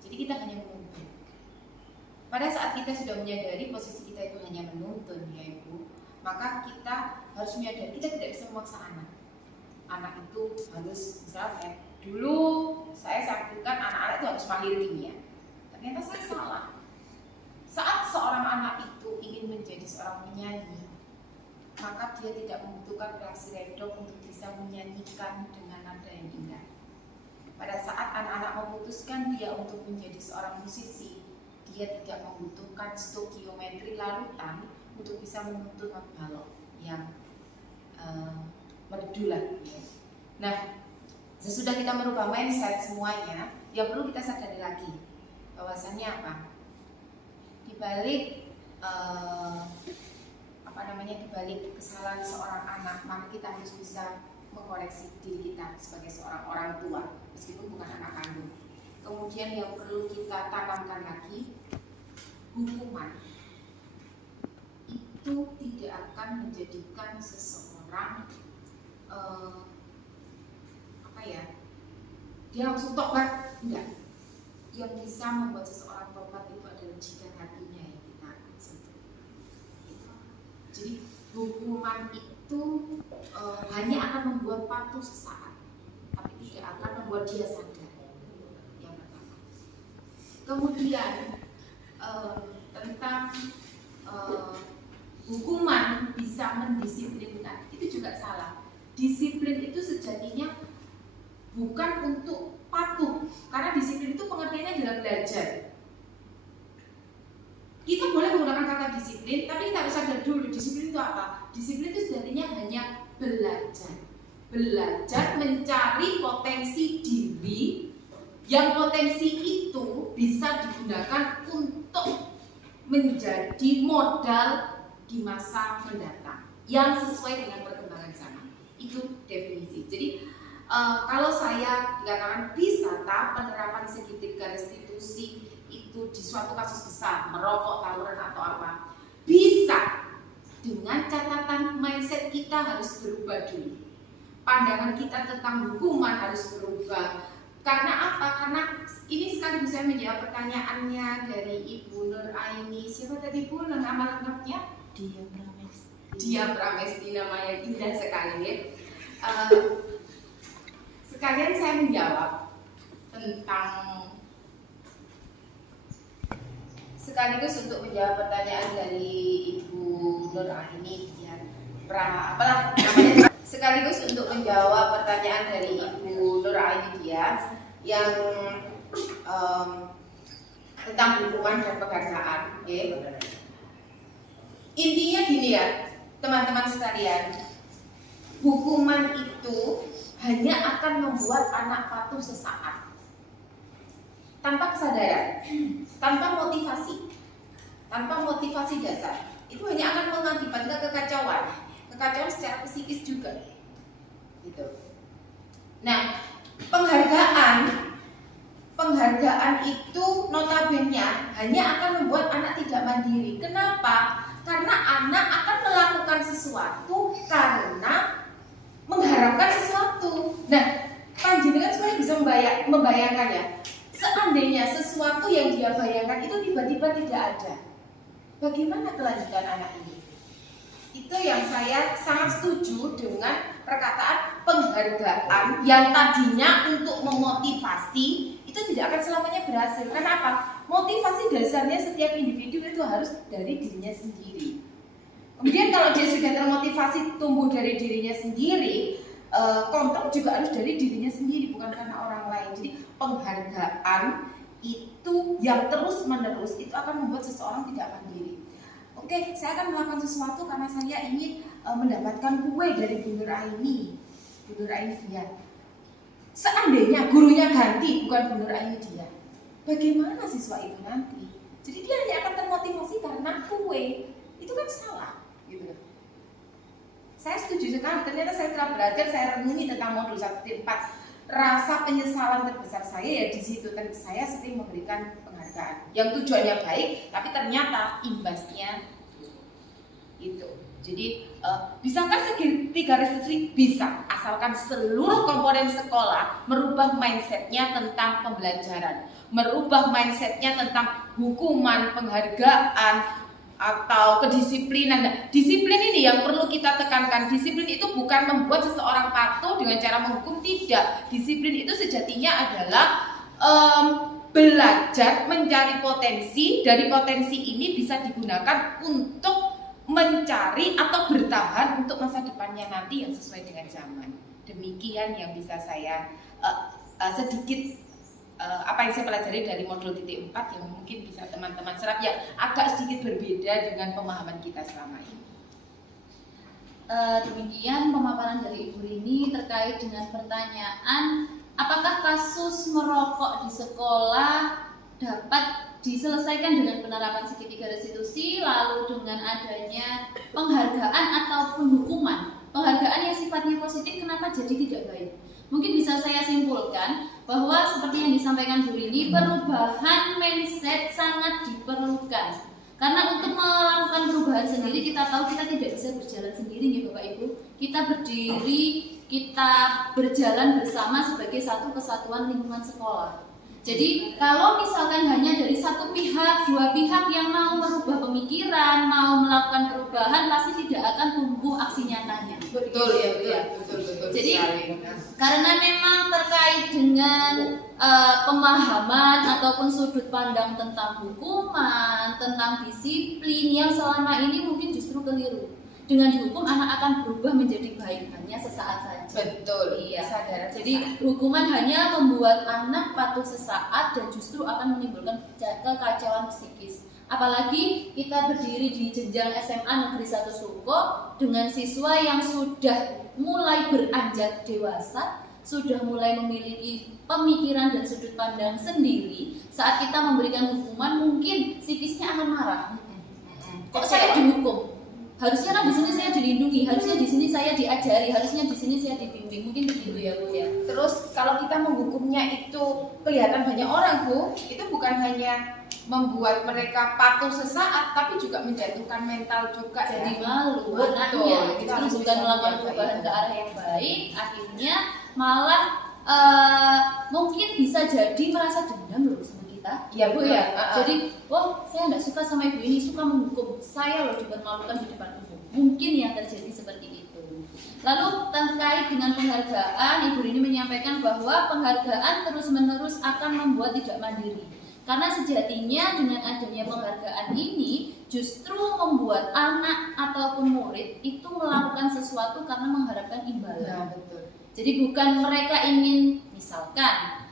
Jadi kita hanya menuntun. Pada saat kita sudah menyadari posisi kita itu hanya menuntun, ya Ibu, maka kita harus menyadari kita tidak bisa memaksa anak. Anak itu harus, misalnya dulu saya sampaikan anak-anak itu harus mahir kimia. Ternyata saya salah. Saat seorang anak itu ingin menjadi seorang penyanyi, maka dia tidak membutuhkan reaksi redok untuk bisa menyanyikan dengan nada yang indah. Pada saat anak-anak memutuskan dia untuk menjadi seorang musisi, dia tidak membutuhkan stokiometri larutan untuk bisa menuntut balok yang merdu lah. Nah, sesudah kita merubah mindset semuanya, yang perlu kita sadari lagi bahwasannya apa? Di balik dibalik kesalahan seorang anak, maka kita harus bisa mengoreksi diri kita sebagai seorang orang tua, meskipun bukan anak kandung. Kemudian yang perlu kita tanamkan lagi, hukuman itu tidak akan menjadikan seseorang dia langsung tobat, enggak. Yang bisa membuat seseorang tobat itu adalah jika hatinya yang kita sentuh. Jadi hukuman itu hanya akan membuat patuh sesaat, tapi tidak akan membuat dia sadar. Yang pertama. Kemudian tentang hukuman bisa mendisiplinkan, itu juga salah. Disiplin itu sejatinya bukan untuk patuh, karena disiplin itu pengertiannya adalah belajar. Kita boleh menggunakan kata disiplin, tapi kita harus sadar dulu disiplin itu apa. Disiplin itu sejatinya hanya belajar. Belajar mencari potensi diri yang potensi itu bisa digunakan untuk menjadi modal di masa mendatang yang sesuai dengan perkembangan zaman. Itu definisi. Jadi kalau saya dikatakan wisata penerapan segitiga restitusi itu di suatu kasus besar, merokok, tawuran atau apa, bisa dengan catatan mindset kita harus berubah dulu. Pandangan kita tentang hukuman harus berubah. Karena apa? Karena ini sekaligus saya menjawab pertanyaannya dari Ibu Nur Aini. Siapa tadi Bu? Nama lengkapnya? Dia Pramesti, namanya indah sekali ya. Sekalian saya menjawab tentang sekaligus untuk menjawab pertanyaan dari Ibu Nur Aini sekaligus untuk menjawab pertanyaan dari Ibu Nur Aini yang tentang hukuman dan penghargaan. Okay. Intinya gini ya, teman-teman sekalian, hukuman itu hanya akan membuat anak patuh sesaat, tanpa kesadaran, tanpa motivasi dasar. Itu hanya akan mengakibatkan kekacauan secara psikis juga. Gitu. Nah, penghargaan itu notabene hanya akan membuat anak tidak mandiri. Kenapa? Karena anak akan melakukan sesuatu karena mengharapkan sesuatu. Nah, panjenengan sebenarnya bisa membayangkan ya, seandainya sesuatu yang dia bayangkan itu tiba-tiba tidak ada, bagaimana kelanjutan anak ini? Itu yang saya sangat setuju dengan perkataan penghargaan yang tadinya untuk memotivasi itu tidak akan selamanya berhasil. Karena apa? Motivasi dasarnya setiap individu itu harus dari dirinya sendiri. Kemudian kalau dia sudah termotivasi tumbuh dari dirinya sendiri, kontrol juga harus dari dirinya sendiri, bukan karena orang lain. Jadi penghargaan itu yang terus menerus itu akan membuat seseorang tidak mandiri. Oke, saya akan melakukan sesuatu karena saya ingin mendapatkan kue dari Bu Nur Aini. Bu Nur Aini dia. Seandainya gurunya ganti bukan Bu Nur Aini dia, bagaimana siswa itu nanti? Jadi dia hanya akan termotivasi karena kue. Itu kan salah, gitu. Saya setuju sekali. Ternyata saya telah belajar, saya renungi tentang modul 1.4. Rasa penyesalan terbesar saya ya di situ. Saya sering memberikan penghargaan yang tujuannya baik, tapi ternyata imbasnya itu. Jadi bisakah segitiga restitusi? Bisa, asalkan seluruh komponen sekolah merubah mindsetnya tentang pembelajaran, merubah mindsetnya tentang hukuman, penghargaan, atau kedisiplinan. Nah, disiplin ini yang perlu kita tekankan. Disiplin itu bukan membuat seseorang patuh dengan cara menghukum, tidak. Disiplin itu sejatinya adalah belajar mencari potensi. Dari potensi ini bisa digunakan untuk mencari atau bertahan untuk masa depannya nanti yang sesuai dengan zaman. Demikian yang bisa saya sedikit apa yang saya pelajari dari modul titik 4 yang mungkin bisa teman-teman serap yang agak sedikit berbeda dengan pemahaman kita selama ini. Demikian pemaparan dari Ibu Rini terkait dengan pertanyaan apakah kasus merokok di sekolah dapat diselesaikan dengan penerapan segitiga restitusi lalu dengan adanya penghargaan ataupun hukuman. Penghargaan yang sifatnya positif kenapa jadi tidak baik? Mungkin bisa saya simpulkan bahwa seperti yang disampaikan Bu Rini, perubahan mindset sangat diperlukan. Karena untuk melakukan perubahan sendiri kita tahu kita tidak bisa berjalan sendiri ya Bapak Ibu. Kita berdiri, kita berjalan bersama sebagai satu kesatuan lingkungan sekolah. Jadi kalau misalkan hanya dari satu pihak, dua pihak yang mau merubah pemikiran, mau melakukan perubahan, pasti tidak akan tumbuh aksi nyatanya. Betul ya, betul. Jadi karena memang terkait dengan pemahaman ataupun sudut pandang tentang hukuman, tentang disiplin yang selama ini mungkin justru keliru. Dengan dihukum anak akan berubah menjadi baik hanya sesaat saja. Betul, iya. Sadar. Jadi hukuman hanya membuat anak patuh sesaat dan justru akan menimbulkan kekacauan psikis. Apalagi kita berdiri di jenjang SMA Negeri 1 Suko dengan siswa yang sudah mulai beranjak dewasa, sudah mulai memiliki pemikiran dan sudut pandang sendiri. Saat kita memberikan hukuman mungkin psikisnya akan marah. Kok saya dihukum? Harusnya kan di sini saya dilindungi, harusnya di sini saya diajari, harusnya di sini saya dibimbing. Mungkin begitu ya Bu ya. Terus kalau kita menghukumnya itu kelihatan banyak orang Bu, itu bukan hanya membuat mereka patuh sesaat, tapi juga menjatuhkan mental juga. Jadi malu Betul. anaknya. Kita Justru harus bukan bisa melakukan menjaga perubahan itu. ke arah yang baik, akhirnya malah mungkin bisa jadi merasa dendam loh sama kita. Ya Bu ya. Jadi, saya nggak suka sama ibu ini, suka menghukum saya loh, dipermalukan di depan umum. Mungkin yang terjadi seperti itu. Lalu terkait dengan penghargaan, Ibu Rini menyampaikan bahwa penghargaan terus-menerus akan membuat tidak mandiri. Karena sejatinya dengan adanya penghargaan ini justru membuat anak ataupun murid itu melakukan sesuatu karena mengharapkan imbalan. Ya, betul. Jadi bukan mereka ingin, misalkan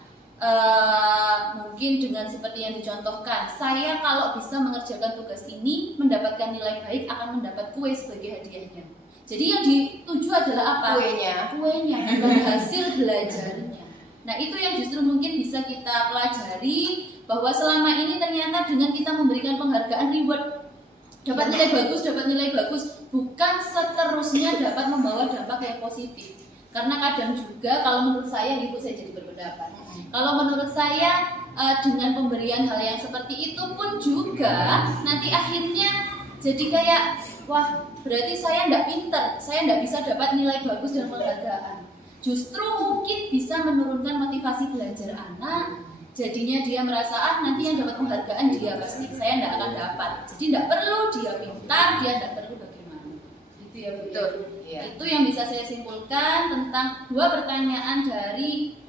mungkin dengan seperti yang dicontohkan, saya kalau bisa mengerjakan tugas ini mendapatkan nilai baik akan mendapat kue sebagai hadiahnya. Jadi yang dituju adalah apa? Kuenya, bukan hasil belajarnya. Nah itu yang justru mungkin bisa kita pelajari, bahwa selama ini ternyata dengan kita memberikan penghargaan, reward, dapat nilai bagus, bukan seterusnya dapat membawa dampak yang positif. Karena kadang juga kalau menurut saya, Ibu, saya jadi berpendapat, kalau menurut saya dengan pemberian hal yang seperti itu pun juga nanti akhirnya jadi kayak, wah berarti saya nggak pinter, saya nggak bisa dapat nilai bagus dan penghargaan. Justru mungkin bisa menurunkan motivasi belajar anak. Jadinya dia merasa nanti yang dapat penghargaan dia pasti, saya nggak akan dapat. Jadi nggak perlu dia pintar, dia nggak perlu bagaimana. Itu ya betul. Ya. Itu yang bisa saya simpulkan tentang dua pertanyaan dari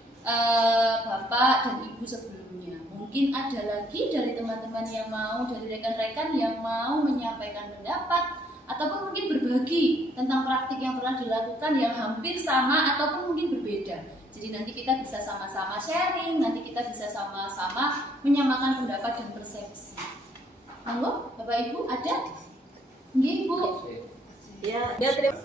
Bapak dan Ibu sebelumnya. Mungkin ada lagi dari teman-teman yang mau, dari rekan-rekan yang mau menyampaikan pendapat ataupun mungkin berbagi tentang praktik yang pernah dilakukan yang hampir sama ataupun mungkin berbeda. Jadi nanti kita bisa sama-sama sharing, nanti kita bisa sama-sama menyamakan pendapat dan persepsi. Monggo, Bapak Ibu ada? Nggih, Bu. Ya, terima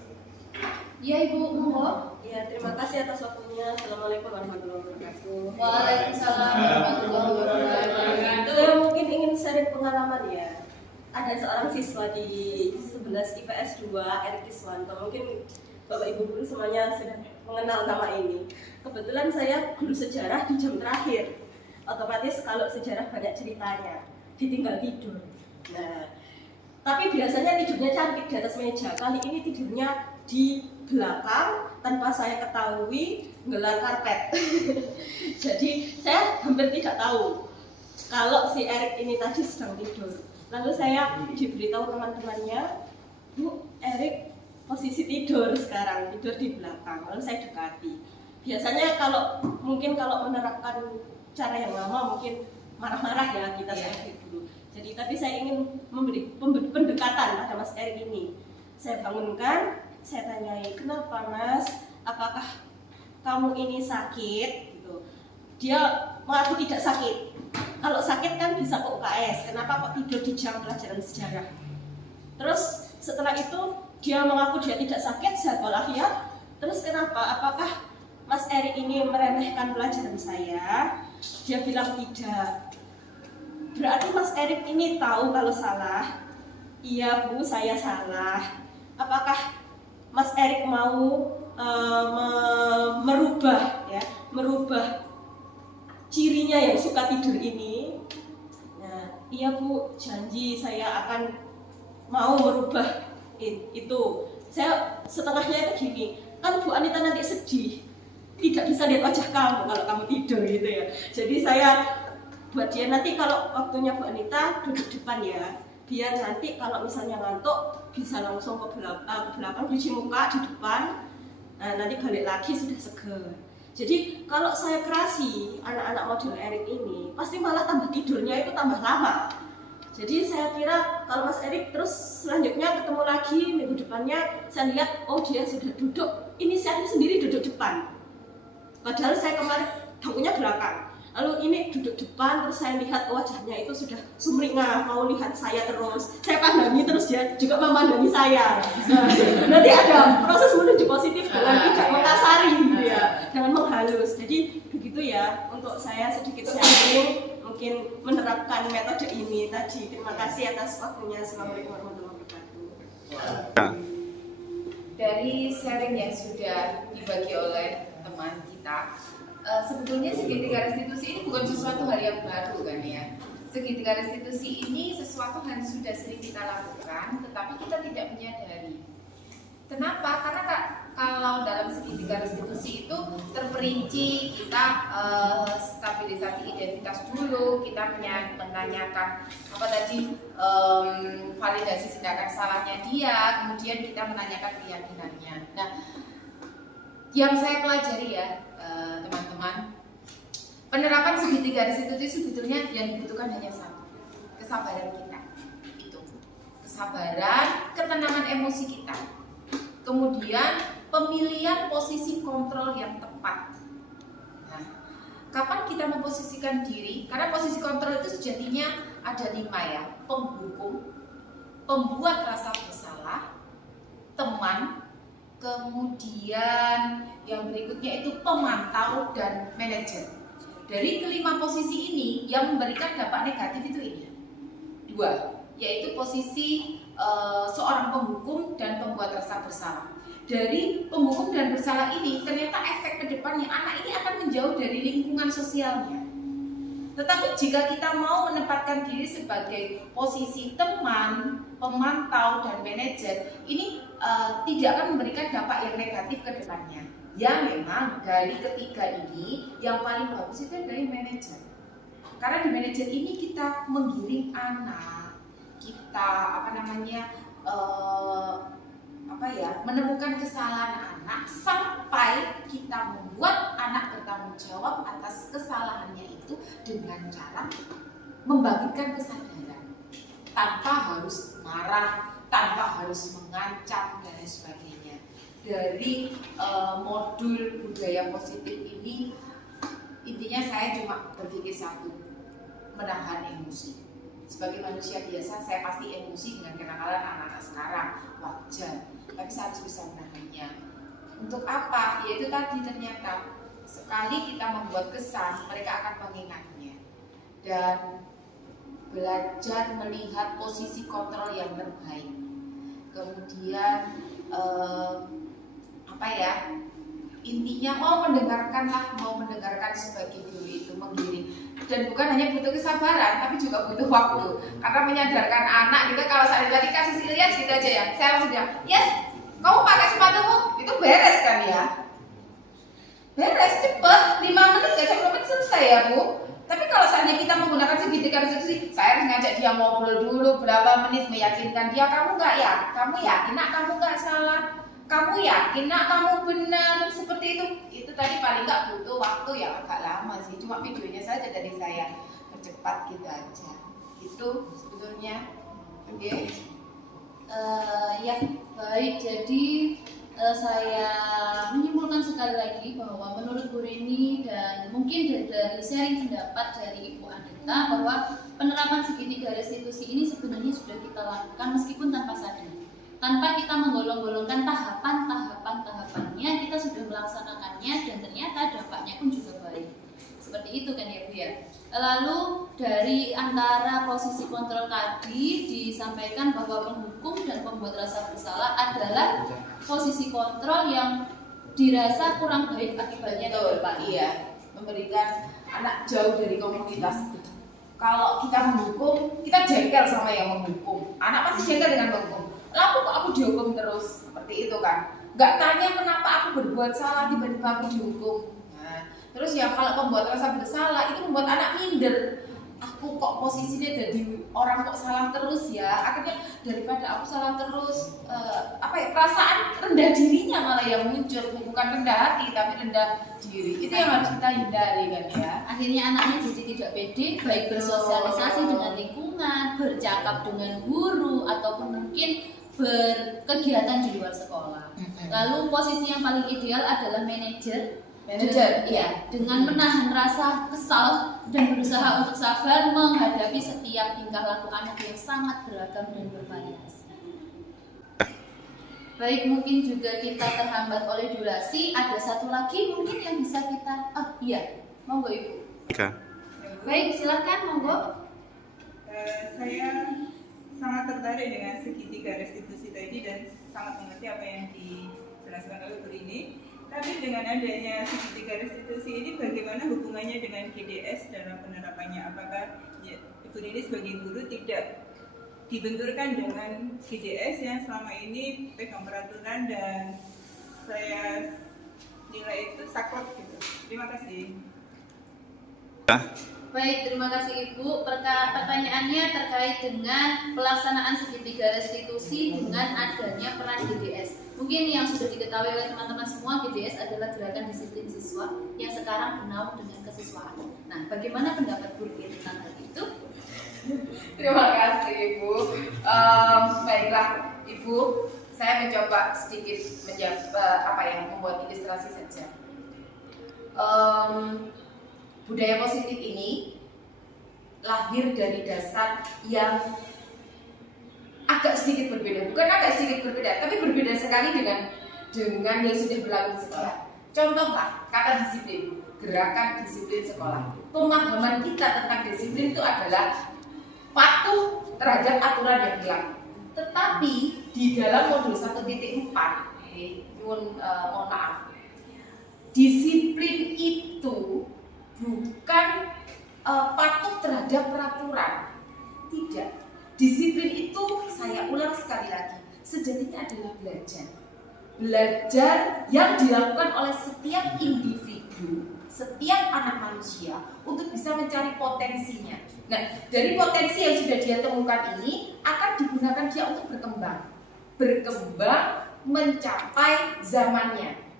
Iya, Ibu, monggo. Ya, terima kasih atas waktunya. Assalamualaikum warahmatullahi wabarakatuh. Waalaikumsalam warahmatullahi wabarakatuh. Saya mungkin ingin sharing pengalaman ya. Ada seorang siswa di 11 IPS 2, Erik Iswanto. Mungkin Bapak Ibu guru semuanya sudah mengenal nama ini. Kebetulan saya guru sejarah di jam terakhir. Otomatis kalau sejarah banyak ceritanya, ditinggal tidur. Nah, tapi biasanya tidurnya cantik di atas meja. Kali ini tidurnya di belakang tanpa saya ketahui, nggelar karpet. Jadi saya hampir tidak tahu kalau si Erik ini tadi sedang tidur. Lalu saya diberitahu teman-temannya, Bu, Erik posisi tidur sekarang, tidur di belakang. Lalu saya dekati. Biasanya kalau menerapkan cara yang lama mungkin marah-marah ya kita sebagai guru. Jadi tapi saya ingin memberi pendekatan pada Mas Erik ini. Saya bangunkan, saya tanyai, kenapa Mas? Apakah kamu ini sakit? Gitu. Dia mengaku tidak sakit. Kalau sakit kan bisa ke UKS, kenapa kok tidur di jam pelajaran sejarah? Terus setelah itu dia mengaku dia tidak sakit, sehat walafiat. Terus kenapa? Apakah Mas Erik ini meremehkan pelajaran saya? Dia bilang tidak. Berarti Mas Erik ini tahu kalau salah. Iya Bu, saya salah. Apakah Mas Erik mau merubah cirinya yang suka tidur ini? Nah, iya Bu, janji saya akan mau merubah itu. Saya setengahnya itu gini, kan Bu Anita nanti sedih, tidak bisa lihat wajah kamu kalau kamu tidur gitu ya. Jadi saya buat dia nanti kalau waktunya Bu Anita duduk depan ya, biar nanti kalau misalnya ngantuk bisa langsung ke belakang cuci muka di depan. Nah, nanti balik lagi sudah seger. Jadi kalau saya kerasi anak-anak model Erik ini pasti malah tambah tidurnya itu tambah lama. Jadi saya kira kalau Mas Erik terus selanjutnya ketemu lagi minggu depannya, saya lihat oh dia sudah duduk, inisiatif sendiri duduk depan. Padahal saya kemarin bangkunya belakang. Lalu ini duduk depan, terus saya lihat wajahnya itu sudah sumringah, mau lihat saya terus. Saya pandangi terus dia juga memandangi saya. Nanti ada proses menuju positif dengan tidak mengkasari gitu ya, dengan menghalus. Jadi begitu ya untuk saya sedikit sharing, mungkin menerapkan metode ini tadi. Terima kasih atas waktunya. Assalamualaikum warahmatullahi wabarakatuh. Dari sharing yang sudah dibagi oleh teman kita, sebetulnya segitiga restitusi ini bukan sesuatu hal yang baru kan ya. Segitiga restitusi ini sesuatu hal yang sudah sering kita lakukan, tetapi kita tidak menyadari. Kenapa? Karena kalau dalam segitiga restitusi itu terperinci, kita stabilisasi identitas dulu, kita menanyakan apa tadi, validasi tindakan salahnya dia, kemudian kita menanyakan keyakinannya. Nah, yang saya pelajari ya teman-teman, penerapan segitiga restitusi sebetulnya yang dibutuhkan hanya satu, kesabaran kita. Itu kesabaran, ketenangan emosi kita, kemudian pemilihan posisi kontrol yang tepat. Nah, kapan kita memposisikan diri? Karena posisi kontrol itu sejatinya ada 5 ya: penghukum, pembuat rasa bersalah, teman, kemudian yang berikutnya itu pemantau dan manajer. Dari kelima posisi ini yang memberikan dampak negatif itu ini 2, yaitu posisi seorang penghukum dan pembuat rasa bersalah. Dari penghukum dan bersalah ini ternyata efek kedepannya anak ini akan menjauh dari lingkungan sosialnya. Tetapi jika kita mau menempatkan diri sebagai posisi teman, pemantau, dan manajer, ini tidak akan memberikan dampak yang negatif ke depannya. Ya memang dari ketiga ini yang paling bagus itu dari manajer. Karena di manajer ini kita menggiring anak, kita menemukan kesalahan anak sampai kita membuat anak bertanggung jawab atas kesalahannya itu dengan cara membangkitkan kesadaran tanpa harus marah, tanpa harus mengancam dan sebagainya. Dari modul budaya positif ini intinya saya cuma berpikir satu, menahan emosi. Sebagai manusia biasa saya pasti emosi dengan kenakalan anak-anak sekarang, wajar, tapi saya harus bisa menahannya. Untuk apa? Yaitu tadi ternyata sekali kita membuat kesan, mereka akan mengingatnya dan belajar melihat posisi kontrol yang terbaik. Kemudian intinya mau mendengarkan sebagai guru itu menggiring, dan bukan hanya butuh kesabaran tapi juga butuh waktu. Karena menyadarkan anak gitu, kalau saya tadi kasus Ilyas gitu aja ya, saya langsung bilang, yes, kamu pakai sepatumu, itu beres kan ya, beres cepet, 5 menit gak 10 menit selesai ya Bu. Tapi kalau seandainya kita menggunakan segitiga restitusi, saya harus ngajak dia ngobrol dulu berapa menit, meyakinkan dia, kamu yakin nak kamu nggak salah, kamu yakin nak kamu benar, seperti itu. Itu tadi paling nggak butuh waktu yang agak lama sih, cuma videonya saja dari saya percepat gitu aja. Itu sebetulnya. Oke. Ya baik, jadi saya menyimpulkan sekali lagi bahwa menurut Bu Reni dan mungkin dari sharing pendapat dari Ibu Anita bahwa penerapan segitiga restitusi ini sebenarnya sudah kita lakukan meskipun tanpa sadar. Tanpa kita menggolong-golongkan tahapannya, kita sudah melaksanakannya dan ternyata dampaknya pun juga baik. Seperti itu kan ya Bu ya. Lalu dari antara posisi kontrol tadi disampaikan bahwa penghukum dan pembuat rasa bersalah adalah posisi kontrol yang dirasa kurang baik akibatnya. Betul Pak, iya, memberikan anak jauh dari komunitas. Kalau kita menghukum, kita jengkel sama yang menghukum. Anak pasti jengkel dengan menghukum. Lalu kok aku dihukum terus? Seperti itu kan. Gak tanya kenapa aku berbuat salah, tiba-tiba aku dihukum. Nah, terus ya kalau pembuat rasa bersalah itu membuat anak minder. Aku kok posisinya jadi orang kok salah terus ya. Akhirnya daripada aku salah terus, perasaan rendah dirinya malah yang muncul, bukan rendah hati tapi rendah diri. Itu yang harus kita hindari kan ya. Akhirnya anaknya jadi tidak pede, baik bersosialisasi dengan lingkungan, bercakap dengan guru ataupun mungkin berkegiatan di luar sekolah. Lalu posisi yang paling ideal adalah manajer, ya, dengan menahan rasa kesal dan berusaha untuk sabar menghadapi setiap tingkah laku anak yang sangat beragam dan bervariasi. Baik, mungkin juga kita terhambat oleh durasi. Ada satu lagi mungkin yang bisa kita, monggo Ibu. Baik, silakan monggo. Saya sangat tertarik dengan segitiga restitusi tadi dan sangat mengerti apa yang dijelaskan oleh Bu Rini. Tapi dengan adanya segitiga restitusi ini bagaimana hubungannya dengan GDS dalam penerapannya? Apakah Ibu Rini sebagai guru tidak dibenturkan dengan GDS yang selama ini pegang peraturan dan saya nilai itu saklek gitu. Terima kasih. Baik, terima kasih Ibu. Pertanyaannya terkait dengan pelaksanaan segitiga restitusi dengan adanya peran GDS. Mungkin yang sudah diketahui oleh teman-teman semua, GDS adalah Gerakan Disiplin Siswa yang sekarang bernaung dengan kesiswaan. Nah, bagaimana pendapat Bu Rini tentang hal itu? Terima kasih Ibu. Baiklah Ibu, saya mencoba sedikit membuat ilustrasi saja. Budaya positif ini lahir dari dasar yang agak sedikit berbeda, bukan agak sedikit berbeda, tapi berbeda sekali dengan yang sudah berlaku di sekolah. Contohlah kata disiplin, gerakan disiplin sekolah. Pemahaman kita tentang disiplin itu adalah patuh terhadap aturan yang berlaku. Tetapi di dalam modul 1.4, mohon maaf, disiplin itu bukan patuh terhadap peraturan. Tidak. Disiplin itu, saya ulang sekali lagi, sejatinya adalah belajar. Belajar yang dilakukan oleh setiap individu, setiap anak manusia untuk bisa mencari potensinya. Nah, dari potensi yang sudah dia temukan ini akan digunakan dia untuk berkembang. Berkembang mencapai zamannya.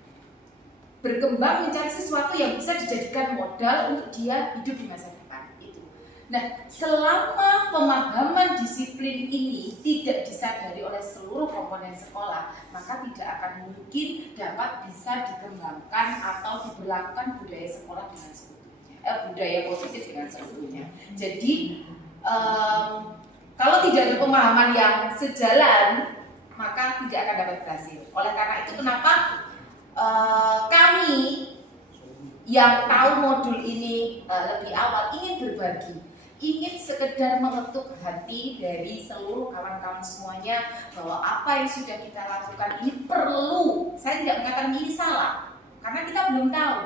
Berkembang mencari sesuatu yang bisa dijadikan modal untuk dia hidup di masa depan itu. Nah, selama pemahaman disiplin ini tidak disadari oleh seluruh komponen sekolah, maka tidak akan mungkin dapat bisa dikembangkan atau diberlakukan budaya sekolah dengan seutuhnya, budaya positif dengan seutuhnya. Jadi, kalau tidak ada pemahaman yang sejalan, maka tidak akan dapat berhasil. Oleh karena itu, kenapa kami yang tahu modul ini lebih awal ingin berbagi, ingin sekedar mengetuk hati dari seluruh kawan-kawan semuanya bahwa apa yang sudah kita lakukan ini perlu. Saya tidak mengatakan ini salah, karena kita belum tahu.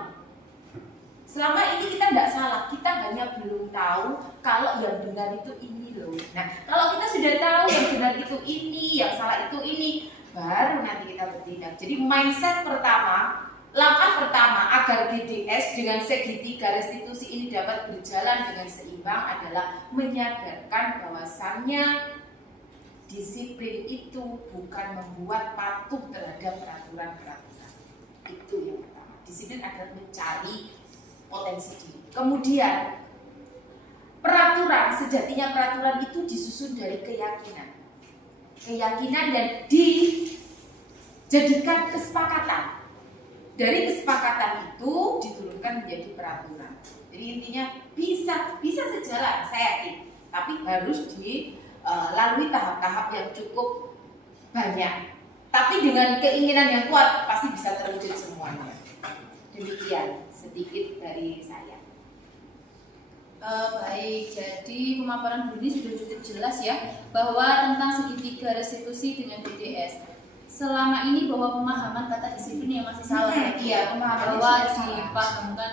Selama ini kita tidak salah, kita hanya belum tahu kalau yang benar itu ini loh. Nah, kalau kita sudah tahu yang benar itu ini, yang salah itu ini, baru nanti kita bertindak. Jadi mindset pertama, langkah pertama agar GDS dengan segitiga restitusi ini dapat berjalan dengan seimbang adalah menyadarkan bahwasannya disiplin itu bukan membuat patuh terhadap peraturan-peraturan. Itu yang pertama. Disiplin adalah mencari potensi diri. Kemudian peraturan, sejatinya peraturan itu disusun dari keyakinan dan dijadikan kesepakatan. dari kesepakatan itu diturunkan menjadi peraturan. Jadi intinya bisa sejalan, saya yakin, tapi harus dilalui tahap-tahap yang cukup banyak. Tapi dengan keinginan yang kuat pasti bisa terwujud semuanya. Demikian sedikit dari saya. Baik, jadi pemaparan Bu ini sudah cukup jelas ya bahwa tentang segitiga restitusi dengan BDS. Selama ini bahwa pemahaman kata disiplin yang masih salah Iya, pemahaman bahwa dipahamkan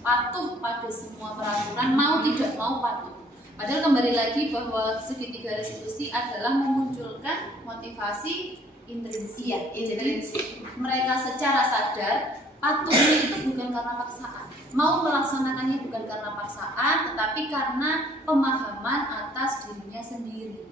patuh pada semua peraturan, mau tidak mau patuh. Padahal kembali lagi bahwa segitiga restitusi adalah memunculkan motivasi intrinsik. Jadi mereka secara sadar patuhnya itu bukan karena paksaan, mau melaksanakannya bukan karena paksaan, tetapi karena pemahaman atas dirinya sendiri.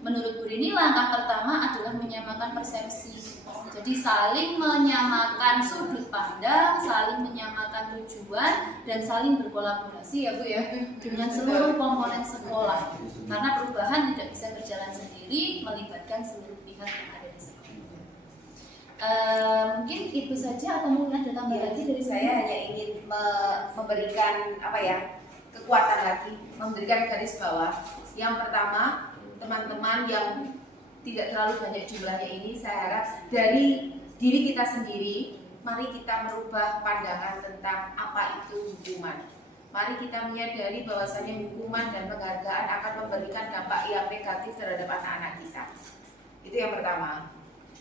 Menurut Bu Rini, langkah pertama adalah menyamakan persepsi. Jadi saling menyamakan sudut pandang, saling menyamakan tujuan, dan saling berkolaborasi ya Bu ya dengan seluruh komponen sekolah. Karena perubahan tidak bisa berjalan sendiri, melibatkan seluruh pihak yang ada di sekolah. Mungkin itu saja atau mungkin ada tambahan lagi dari Saya hanya ingin memberikan kekuatan lagi, memberikan garis bawah. Yang pertama, teman-teman yang tidak terlalu banyak jumlahnya ini, saya harap dari diri kita sendiri, mari kita merubah pandangan tentang apa itu hukuman. Mari kita menyadari bahwasanya hukuman dan penghargaan akan memberikan dampak yang negatif terhadap anak-anak kita. Itu yang pertama.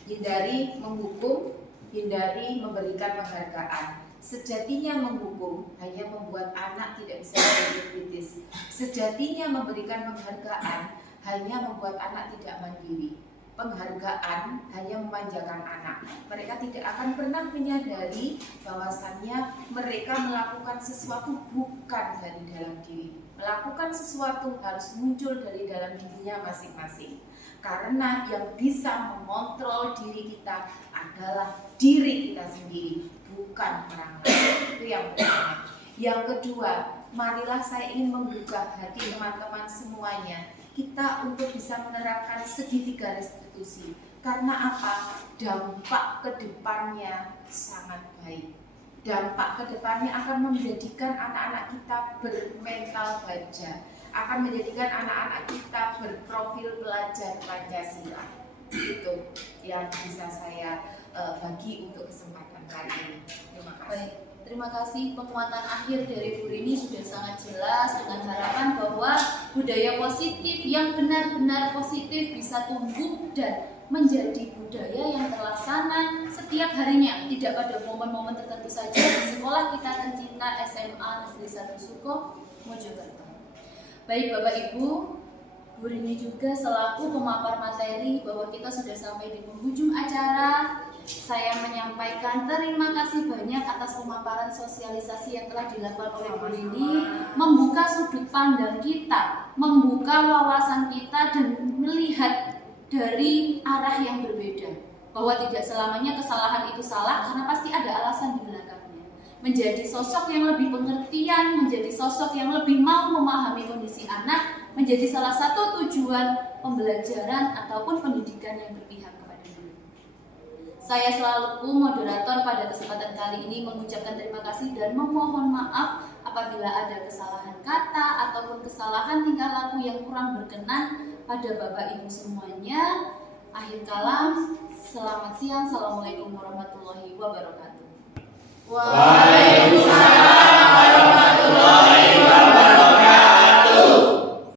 Hindari menghukum, hindari memberikan penghargaan. Sejatinya menghukum hanya membuat anak tidak bisa berpikir kritis. Sejatinya memberikan penghargaan hanya membuat anak tidak mandiri. Penghargaan hanya memanjakan anak. Mereka tidak akan pernah menyadari bahwasannya mereka melakukan sesuatu bukan dari dalam diri. Melakukan sesuatu harus muncul dari dalam dirinya masing-masing. Karena yang bisa mengontrol diri kita adalah diri kita sendiri, bukan orang lain. Itu yang pertama. Yang kedua, marilah saya ingin menggugah hati teman-teman semuanya, kita untuk bisa menerapkan segitiga restitusi. Karena apa? Dampak kedepannya sangat baik. Dampak kedepannya akan menjadikan anak-anak kita bermental baja, akan menjadikan anak-anak kita berprofil pelajar Pancasila. Itu yang bisa saya bagi untuk kesempatan kali ini. Terima kasih. Baik, terima kasih. Penguatan akhir dari Bu Rini sudah sangat jelas dengan harapan bahwa budaya positif yang benar-benar positif bisa tumbuh dan menjadi budaya yang terlaksana setiap harinya, tidak pada momen-momen tertentu saja di sekolah kita tercinta SMA Negeri 1 Suko, Mojokerto. Baik Bapak Ibu, Bu Rini juga selaku pemapar materi bahwa kita sudah sampai di penghujung acara. Saya menyampaikan terima kasih banyak atas pemaparan sosialisasi yang telah dilakukan oleh Bu Rini, membuka sudut pandang kita, membuka wawasan kita dan melihat dari arah yang berbeda. Bahwa tidak selamanya kesalahan itu salah karena pasti ada alasan di belakangnya. Menjadi sosok yang lebih pengertian, menjadi sosok yang lebih mau memahami kondisi anak, menjadi salah satu tujuan pembelajaran ataupun pendidikan yang berpihak kepada guru. Saya selaku moderator pada kesempatan kali ini mengucapkan terima kasih dan memohon maaf apabila ada kesalahan kata ataupun kesalahan tingkah laku yang kurang berkenan pada Bapak Ibu semuanya. Akhir kalam, selamat siang, assalamualaikum warahmatullahi wabarakatuh.